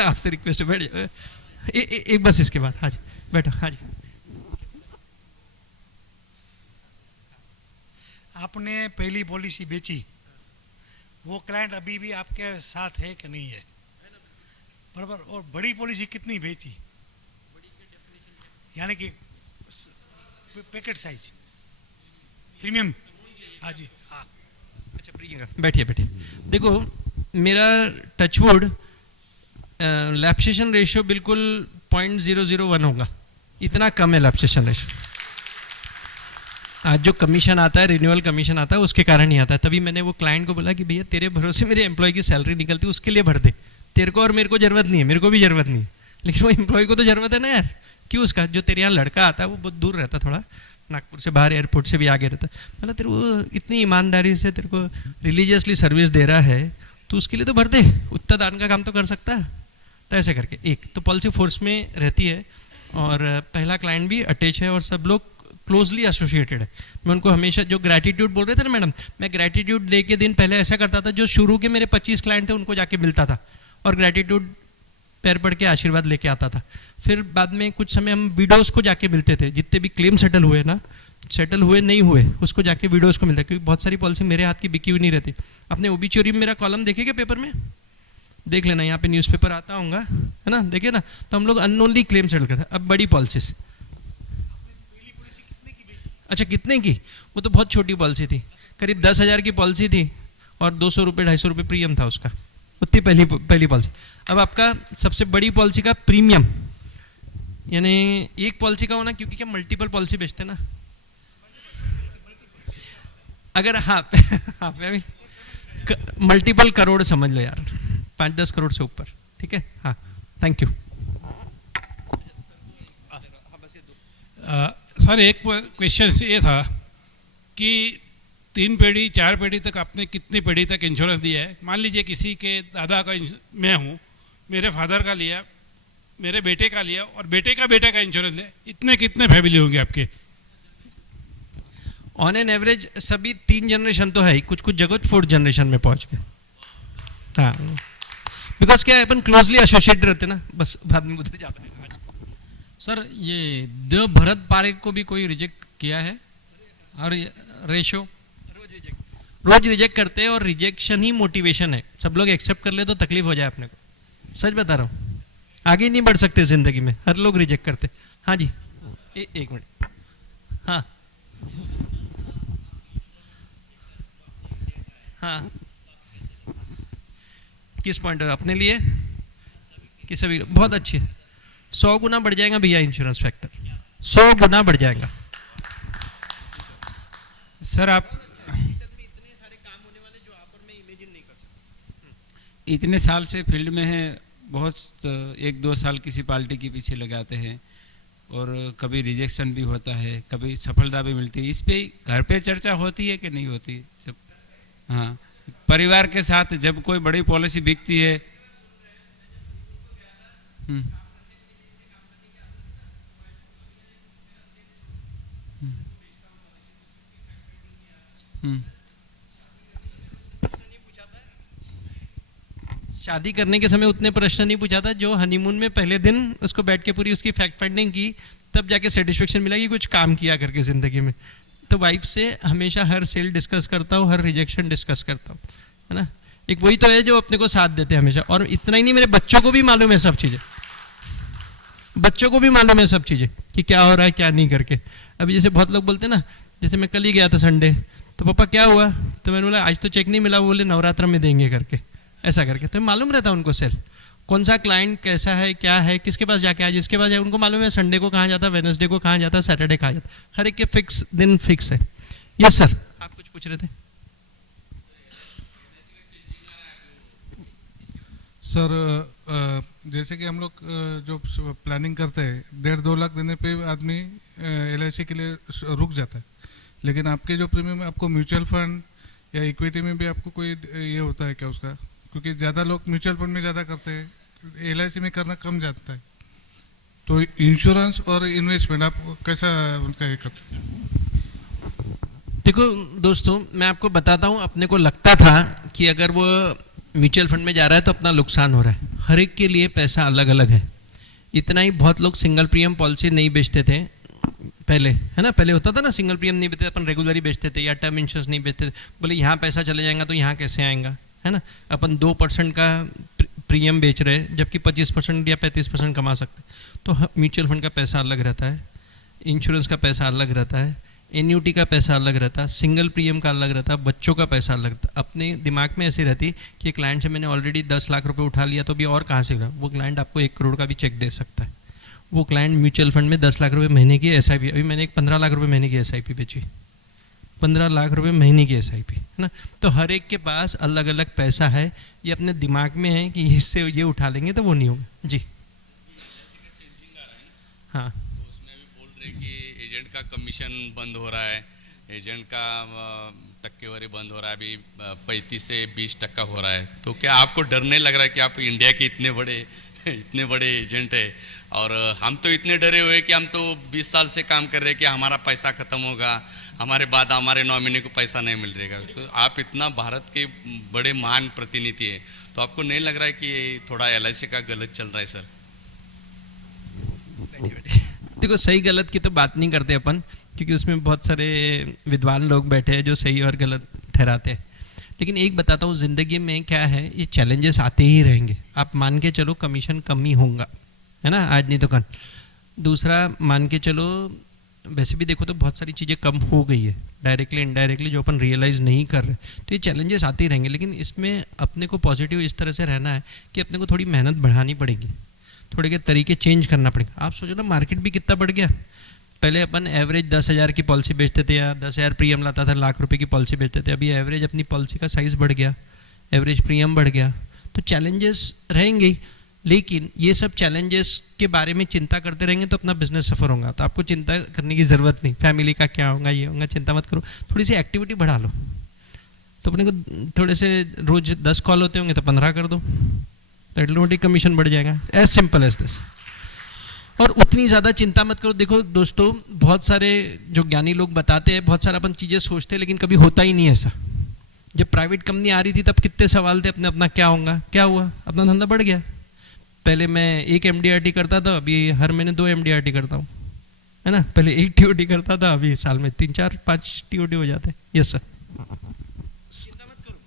आपसे रिक्वेस्ट है बैठ जाओ। एक बस इसके बाद, हाँ जी बैठो। हाँ जी, आपने पहली पॉलिसी बेची, वो क्लाइंट अभी भी आपके साथ है कि नहीं है? बराबर। और बड़ी पॉलिसी कितनी बेची, यानी कि पैकेट साइज प्रीमियम? हाँ जी, हाँ। अच्छा प्रियंका बैठिए बैठिए। देखो मेरा टचवुड लैप्सेशन रेशियो बिल्कुल 0.001 होगा, इतना कम है लैप्सेशन रेशियो। आज जो कमीशन आता है, रिन्यूअल कमीशन आता है, उसके कारण ही आता है। तभी मैंने वो क्लाइंट को बोला कि भैया तेरे भरोसे मेरे एम्प्लॉय की सैलरी निकलती है, उसके लिए भर दे, तेरे को और मेरे को जरूरत नहीं है, मेरे को भी जरूरत नहीं है, लेकिन वो एम्प्लॉय को तो जरूरत है ना यार। क्यों? उसका जो तेरे यहाँ लड़का आता है वो बहुत दूर रहता, थोड़ा नागपुर से बाहर, एयरपोर्ट से भी आगे रहता, मतलब तेरे को इतनी ईमानदारी से तेरे को रिलीजियसली सर्विस दे रहा है, तो उसके लिए तो भर दे, उतना दान का काम तो कर सकता है। तो ऐसे करके एक तो पॉलिसी फोर्स में रहती है, और पहला क्लाइंट भी अटैच है और सब लोग क्लोजली एसोसिएटेड है। मैं उनको हमेशा जो ग्रैटिट्यूड बोल रहे थे ना मैडम, मैं ग्रैटिट्यूड डे के दिन पहले ऐसा करता था, जो शुरू के मेरे 25 क्लाइंट थे उनको जाके मिलता था और ग्रैटिट्यूड पैर पड़ के आशीर्वाद लेके आता था। फिर बाद में कुछ समय हम विडोज़ को जाके मिलते थे, जितने भी क्लेम सेटल हुए ना, सेटल हुए नहीं हुए, उसको जाके विडोज़ को मिलता है, क्योंकि बहुत सारी पॉलिसी मेरे हाथ की बिकी हुई नहीं रहती। आपने ओबिचुरी में मेरा कॉलम देखेगा पेपर में, देख लेना, यहाँ पे न्यूज़पेपर आता होगा, है ना, देखिए ना। तो हम लोग अननोनली क्लेम सेटल करते हैं। अब बड़ी पॉलिसीज, अच्छा कितने की? वो तो बहुत छोटी पॉलिसी थी, करीब 10,000 की पॉलिसी थी और 200 रुपये 250 रुपये प्रीमियम था उसका, उतनी पहली पॉलिसी। अब आपका सबसे बड़ी पॉलिसी का प्रीमियम, यानी एक पॉलिसी का होना, क्योंकि क्या मल्टीपल पॉलिसी बेचते ना, अगर हाँ हाँ मल्टीपल करोड़ समझ लो यार, 5-10 करोड़ से ऊपर, ठीक है। हाँ थैंक यू। सर एक क्वेश्चन ये था कि 3 पीढ़ी 4 पीढ़ी तक आपने कितनी पीढ़ी तक इंश्योरेंस दिया है? मान लीजिए किसी के दादा का मैं हूँ, मेरे फादर का लिया, मेरे बेटे का लिया और बेटे का बेटा का इंश्योरेंस लिया, इतने कितने फैमिली होंगे आपके? ऑन एन एवरेज सभी 3 जनरेशन तो है ही, कुछ कुछ जगह 4th जनरेशन में पहुँच गए। हाँ बिकॉज क्या है, अपन क्लोजली एसोसिएटेड रहते ना, बस बाद में उधर जाता है। सर ये द भरत पारेख को भी कोई रिजेक्ट किया है? और रेशो रोज रिजेक्ट करते हैं, और रिजेक्शन ही मोटिवेशन है। सब लोग एक्सेप्ट कर ले तो तकलीफ हो जाए अपने को, सच बता रहा हूँ, आगे नहीं बढ़ सकते जिंदगी में, हर लोग रिजेक्ट करते। हाँ जी एक मिनट। हाँ हाँ किस पॉइंट अपने लिए कि सभी बहुत अच्छी है। 100 गुना बढ़ जाएगा भैया इंश्योरेंस फैक्टर, 100 गुना बढ़ जाएगा। सर आप इतने साल से फील्ड में हैं, बहुत 1-2 साल किसी पार्टी के पीछे लगाते हैं और कभी रिजेक्शन भी होता है, कभी सफलता भी मिलती है। इस पे घर पे चर्चा होती है कि नहीं होती सब? हाँ, परिवार के साथ जब कोई बड़ी पॉलिसी बिकती है। हम्म, हम्म, शादी करने के समय उतने प्रश्न नहीं पूछा था जो हनीमून में पहले दिन उसको बैठ के पूरी उसकी फैक्ट फाइंडिंग की, तब जाके सेटिस्फेक्शन मिला कि कुछ काम किया करके ज़िंदगी में। तो वाइफ से हमेशा हर सेल डिस्कस करता हूँ, हर रिजेक्शन डिस्कस करता हूँ, है ना। एक वही तो है जो अपने को साथ देते हैं हमेशा। और इतना ही नहीं, मेरे बच्चों को भी मालूम है सब चीज़ें, बच्चों को भी मालूम है सब चीज़ें कि क्या हो रहा है क्या नहीं करके। अभी जैसे बहुत लोग बोलते हैं ना, जैसे मैं कल ही गया था संडे, तो पापा क्या हुआ, तो मैंने बोला आज तो चेक नहीं मिला, वो बोले नवरात्र में देंगे करके, ऐसा करके। तो मालूम रहता है उनको सेल, कौन सा क्लाइंट कैसा है, क्या है, किसके पास जाके आज इसके पास जाए, उनको मालूम है संडे को कहाँ जाता, वेडनेसडे को कहाँ जाता, सैटरडे कहाँ जाता, हर एक के फिक्स दिन फिक्स है। यस सर, आप कुछ पूछ रहे थे? सर जैसे कि हम लोग जो प्लानिंग करते हैं 1.5-2 लाख देने पे आदमी LIC के लिए रुक जाता है, लेकिन आपके जो प्रीमियम आपको म्यूचुअल फंड या इक्विटी में भी आपको कोई ये होता है क्या उसका? क्योंकि ज़्यादा लोग म्यूचुअल फंड में ज़्यादा करते हैं, LIC में करना कम जाता है। तो इंश्योरेंस और इन्वेस्टमेंट आप कैसा उनका ये करते हैं? देखो दोस्तों, मैं आपको बताता हूँ, अपने को लगता था कि अगर वो म्यूचुअल फंड में जा रहा है तो अपना नुकसान हो रहा है। हर एक के लिए पैसा अलग अलग है। इतना ही बहुत लोग सिंगल प्रीमियम पॉलिसी नहीं बेचते थे पहले, है ना। पहले होता था ना सिंगल प्रीमियम नहीं बेचते, अपन रेगुलर ही बेचते थे, या टर्म इंश्योरेंस नहीं बेचते थे। बोले यहाँ पैसा चले जाएगा तो यहाँ कैसे आएगा, है ना। अपन 2% का प्रीमियम बेच रहे हैं जबकि 25% या 35% कमा सकते। तो म्यूचुअल फंड का पैसा अलग रहता है, इंश्योरेंस का पैसा अलग रहता है, एन्यूटी का पैसा अलग रहता है, सिंगल प्रीमियम का अलग रहता है, बच्चों का पैसा अलग रहता है। अपने दिमाग में ऐसी रहती कि क्लाइंट से मैंने ऑलरेडी 10 लाख रुपए उठा लिया तो अभी और कहाँ से मिला। वो क्लाइंट आपको 1 करोड़ का भी चेक दे सकता है। वो क्लाइंट म्यूचुअल फंड में 10 लाख रुपए महीने की SIP, अभी मैंने एक 15 लाख रुपए महीने की SIP बेची, 15 लाख रुपए महीने की SIP, है ना। तो हर एक के पास अलग अलग पैसा है, ये अपने दिमाग में है कि इससे ये उठा लेंगे तो वो नहीं होगा जी। हाँ, उसमें भी बोल रहे कि एजेंट का कमीशन बंद हो रहा है, एजेंट का टक्केवारी बंद हो रहा है, अभी 35 से 20% हो रहा है। तो क्या आपको डर नहीं लग रहा है कि आप इंडिया के इतने बड़े एजेंट है, और हम तो इतने डरे हुए कि हम तो 20 साल से काम कर रहे हैं कि हमारा पैसा ख़त्म होगा, हमारे बाद हमारे नॉमिनी को पैसा नहीं मिल रहेगा। तो आप इतना भारत के बड़े महान प्रतिनिधि है, तो आपको नहीं लग रहा है कि थोड़ा LIC का गलत चल रहा है सर? देखो सही गलत की तो बात नहीं करते अपन, क्योंकि उसमें बहुत सारे विद्वान लोग बैठे हैं जो सही और गलत ठहराते हैं। लेकिन एक बताता हूँ, ज़िंदगी में क्या है, ये चैलेंजेस आते ही रहेंगे। आप मान के चलो कमीशन कम ही होगा, है ना, आज नहीं तो कल। दूसरा मान के चलो, वैसे भी देखो तो बहुत सारी चीज़ें कम हो गई है डायरेक्टली इनडायरेक्टली जो अपन रियलाइज़ नहीं कर रहे। तो ये चैलेंजेस आते ही रहेंगे, लेकिन इसमें अपने को पॉजिटिव इस तरह से रहना है कि अपने को थोड़ी मेहनत बढ़ानी पड़ेगी, थोड़े के तरीके चेंज करना पड़ेगा। आप सोचो ना, मार्केट भी कितना बढ़ गया। पहले अपन एवरेज 10,000 की पॉलिसी बेचते थे, या 10,000 प्रीमियम लाता था, लाख रुपए की पॉलिसी बेचते थे। अभी एवरेज अपनी पॉलिसी का साइज़ बढ़ गया, एवरेज प्रीमियम बढ़ गया। तो चैलेंजेस रहेंगे, लेकिन ये सब चैलेंजेस के बारे में चिंता करते रहेंगे तो अपना बिजनेस सफ़र होगा। तो आपको चिंता करने की ज़रूरत नहीं, फैमिली का क्या होगा, ये होगा, चिंता मत करो। थोड़ी सी एक्टिविटी बढ़ा लो, तो अपने को थोड़े से रोज़ 10 कॉल होते होंगे तो 15 कर दो, तो ऑटोमेटिक कमीशन बढ़ जाएगा। As simple as this. और उतनी ज़्यादा चिंता मत करो। देखो दोस्तों, बहुत सारे जो ज्ञानी लोग बताते हैं, बहुत सारा अपन चीज़ें सोचते हैं, लेकिन कभी होता ही नहीं ऐसा। जब प्राइवेट कंपनी आ रही थी तब कितने सवाल थे अपने, अपना क्या होगा, क्या हुआ, अपना धंधा बढ़ गया। पहले मैं 1 MDRT करता था, अभी हर महीने 2 MDRT करता हूँ, है ना। पहले 1 TOT करता था, अभी साल में 3, 4, 5 TOT हो जाते हैं। यस सर, चिंता मत करो,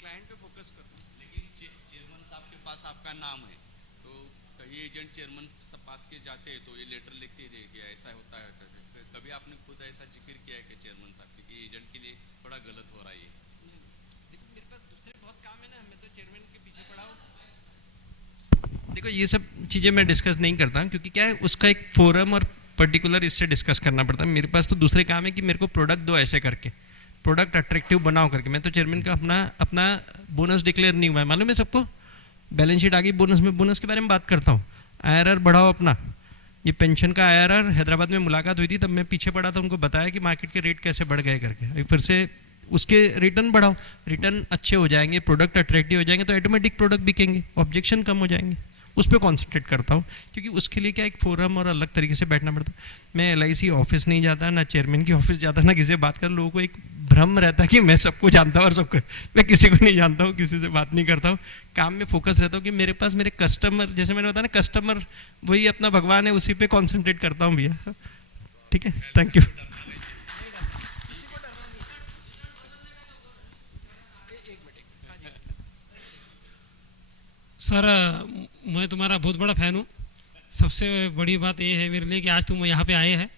क्लाइंट पे फोकस करो। लेकिन चेयरमैन साहब के पास आपका नाम है, तो कई एजेंट चेयरमैन पास के जाते हैं तो ये लेटर लिखते थे कि ऐसा होता है। कभी आपने खुद ऐसा जिक्र किया है कि चेयरमैन साहब कि एजेंट के लिए थोड़ा गलत हो रहा है ये? देखो ये सब चीज़ें मैं डिस्कस नहीं करता क्योंकि क्या है उसका एक फोरम और पर्टिकुलर इससे डिस्कस करना पड़ता है। मेरे पास तो दूसरे काम है कि मेरे को प्रोडक्ट दो ऐसे करके, प्रोडक्ट अट्रैक्टिव बनाओ करके। मैं तो चेयरमैन का अपना बोनस डिक्लेयर नहीं हुआ है, मालूम है सबको। बैलेंस शीट आ गई, बोनस में बोनस के बारे में बात करता हूँ। IRR बढ़ाओ अपना, ये पेंशन का IRR हैदराबाद में मुलाकात हुई थी तब मैं पीछे पड़ा था, उनको बताया कि मार्केट के रेट कैसे बढ़ गए करके। फिर से उसके रिटर्न बढ़ाओ, रिटर्न अच्छे हो जाएंगे, प्रोडक्ट अट्रैक्टिव हो जाएंगे तो ऑटोमेटिक प्रोडक्ट बिकेंगे, ऑब्जेक्शन कम हो जाएंगे। उस पर कॉन्सेंट्रेट करता हूँ क्योंकि उसके लिए क्या एक फोरम और अलग तरीके से बैठना पड़ता है। मैं LIC ऑफिस नहीं जाता, ना चेयरमैन की ऑफिस जाता, ना किसी से बात कर। लोगों को एक भ्रम रहता है कि मैं सबको जानता हूँ और सबको, मैं किसी को नहीं जानता हूँ, किसी से बात नहीं करता हूँ। काम में फोकस रहता हूँ कि मेरे पास मेरे कस्टमर, जैसे मैंने बताया ना, कस्टमर वही अपना भगवान है, उसी पे कॉन्सेंट्रेट करता हूँ भैया। ठीक है, थैंक यू। सर मैं तुम्हारा बहुत बड़ा फ़ैन हूँ। सबसे बड़ी बात ये है मेरे लिए कि आज तुम यहाँ पे आए हैं।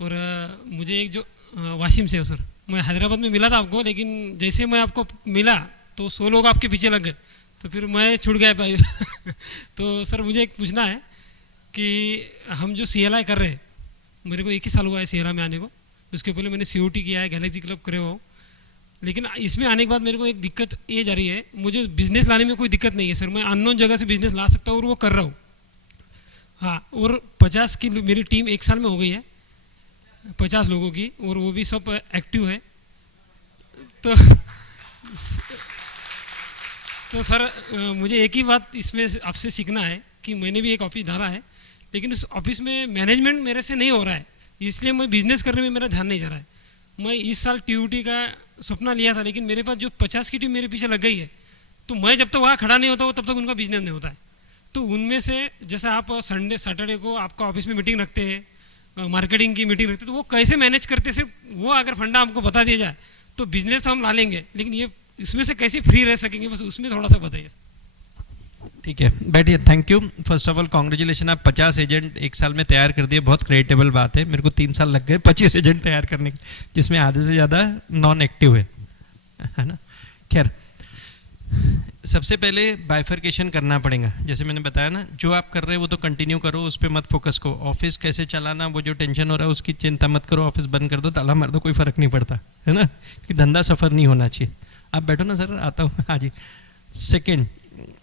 और मुझे एक जो वाशिम से हो सर, मैं हैदराबाद में मिला था आपको, लेकिन जैसे मैं आपको मिला तो 100 लोग आपके पीछे लग गए, तो फिर मैं छूट गया भाई। तो सर मुझे एक पूछना है कि हम जो CLI कर रहे हैं, मेरे को 1 ही साल हुआ है CLI में आने को। उसके पहले मैंने COT किया है, गैलेक्सी क्लब करे हो। लेकिन इसमें आने के बाद मेरे को एक दिक्कत ये जा रही है, मुझे बिज़नेस लाने में कोई दिक्कत नहीं है सर, मैं अननोन जगह से बिज़नेस ला सकता हूँ और वो कर रहा हूँ। हाँ, और 50 की मेरी टीम 1 साल में हो गई है, 50 लोगों की, और वो भी सब एक्टिव है। तो सर मुझे एक ही बात इसमें आपसे सीखना है कि मैंने भी एक ऑफिस डाला है, लेकिन उस ऑफिस में मैनेजमेंट मेरे से नहीं हो रहा है, इसलिए मैं बिज़नेस करने में मेरा ध्यान नहीं जा रहा है। मैं इस साल TUT का सपना लिया था, लेकिन मेरे पास जो 50 की टीम मेरे पीछे लग गई है, तो मैं जब तक वहाँ खड़ा नहीं होता हूँ तब तक उनका बिजनेस नहीं होता है। तो उनमें से जैसे आप संडे सैटरडे को आपका ऑफिस में मीटिंग रखते हैं, मार्केटिंग की मीटिंग रखते हैं, तो वो कैसे मैनेज करते हैं, सिर्फ वो अगर फंडा हमको बता दिया जाए तो बिजनेस तो हम ला लेंगे, लेकिन ये इसमें से कैसे फ्री रह सकेंगे, बस उसमें थोड़ा सा बताइए। ठीक है, बैठिए। Thank you. First of all congratulation, आप 50 एजेंट 1 साल में तैयार कर दिए, बहुत क्रिएटेबल बात है। मेरे को 3 साल लग गए 25 एजेंट तैयार करने के, जिसमें आधे से ज़्यादा नॉन एक्टिव है ना। खैर, सबसे पहले बाइफर्केशन करना पड़ेगा। जैसे मैंने बताया ना, जो आप कर रहे हो वो तो कंटिन्यू करो, उस पर मत फोकस करो। ऑफिस कैसे चलाना, वो जो टेंशन हो रहा है उसकी चिंता मत करो, ऑफिस बंद कर दो, ताला मार दो, कोई फ़र्क नहीं पड़ता है ना, कि धंधा सफ़र नहीं होना चाहिए। आप बैठो ना सर, आता हूँ। हाँ जी। सेकेंड,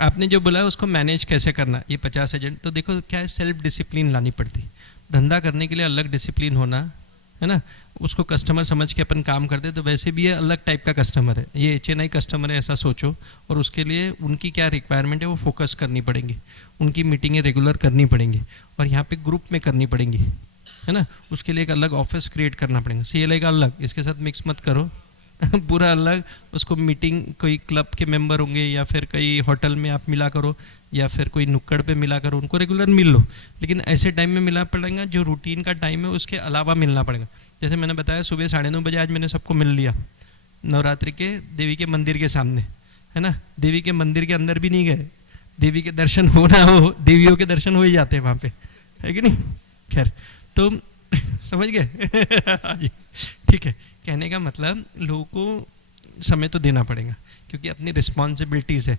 आपने जो बोला उसको मैनेज कैसे करना, ये 50 एजेंट, तो देखो क्या है, सेल्फ डिसिप्लिन लानी पड़ती। धंधा करने के लिए अलग डिसिप्लिन होना है ना, उसको कस्टमर समझ के अपन काम करते, तो वैसे भी ये अलग टाइप का कस्टमर है, ये HNI कस्टमर है ऐसा सोचो, और उसके लिए उनकी क्या रिक्वायरमेंट है वो फोकस करनी पड़ेंगी, उनकी मीटिंगें रेगुलर करनी पड़ेंगी, और यहाँ पे ग्रुप में करनी पड़ेंगी, है ना। उसके लिए एक अलग ऑफिस क्रिएट करना पड़ेगा, CLI का अलग, इसके साथ मिक्स मत करो पूरा अलग। उसको मीटिंग कोई क्लब के मेंबर होंगे या फिर कई होटल में आप मिला करो, या फिर कोई नुक्कड़ पे मिला करो, उनको रेगुलर मिल लो, लेकिन ऐसे टाइम में मिलना पड़ेगा जो रूटीन का टाइम है उसके अलावा मिलना पड़ेगा। जैसे मैंने बताया सुबह 9:30 बजे आज मैंने सबको मिल लिया, नवरात्रि के देवी के मंदिर के सामने, है ना। देवी के मंदिर के अंदर भी नहीं गए, देवी के दर्शन हो ना हो, देवियों के दर्शन हो ही जाते हैं वहाँ पे, है कि नहीं। खैर, तो समझ गए। हाँ जी, ठीक है। कहने का मतलब लोगों को समय तो देना पड़ेगा क्योंकि अपनी रिस्पॉन्सिबिलिटीज़ है,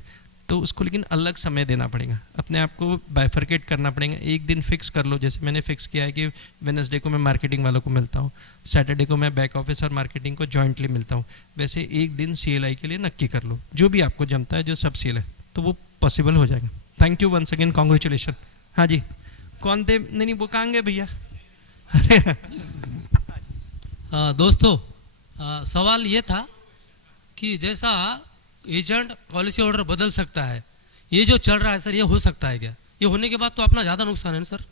तो उसको लेकिन अलग समय देना पड़ेगा, अपने आप को बाइफर्केट करना पड़ेगा। एक दिन फिक्स कर लो, जैसे मैंने फिक्स किया है कि वेडनेसडे को मैं मार्केटिंग वालों को मिलता हूँ, सैटरडे को मैं बैक ऑफिस और मार्केटिंग को जॉइंटली मिलता हूँ, वैसे एक दिन CLI के लिए नक्की कर लो, जो भी आपको जमता है, जो सब CLI, तो वो पॉसिबल हो जाएगा। Thank you once again, congratulation. हाँ जी, कौन थे? नहीं वो कहाँ गए भैया? दोस्तों, सवाल ये था कि जैसा एजेंट पॉलिसी होल्डर बदल सकता है, ये जो चल रहा है सर, ये हो सकता है क्या? ये होने के बाद तो अपना ज़्यादा नुकसान है ना सर।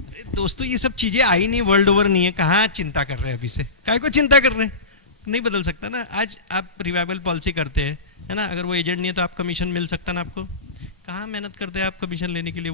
अरे दोस्तों, ये सब चीज़ें आई नहीं, वर्ल्ड ओवर नहीं है, कहाँ चिंता कर रहे हैं अभी से, काय को चिंता कर रहे हैं? नहीं बदल सकता ना। आज आप रिवाइवल पॉलिसी करते हैं, है ना, अगर वो एजेंट नहीं है तो आप कमीशन मिल सकता ना आपको, कहाँ मेहनत करते हैं आप कमीशन लेने के लिए।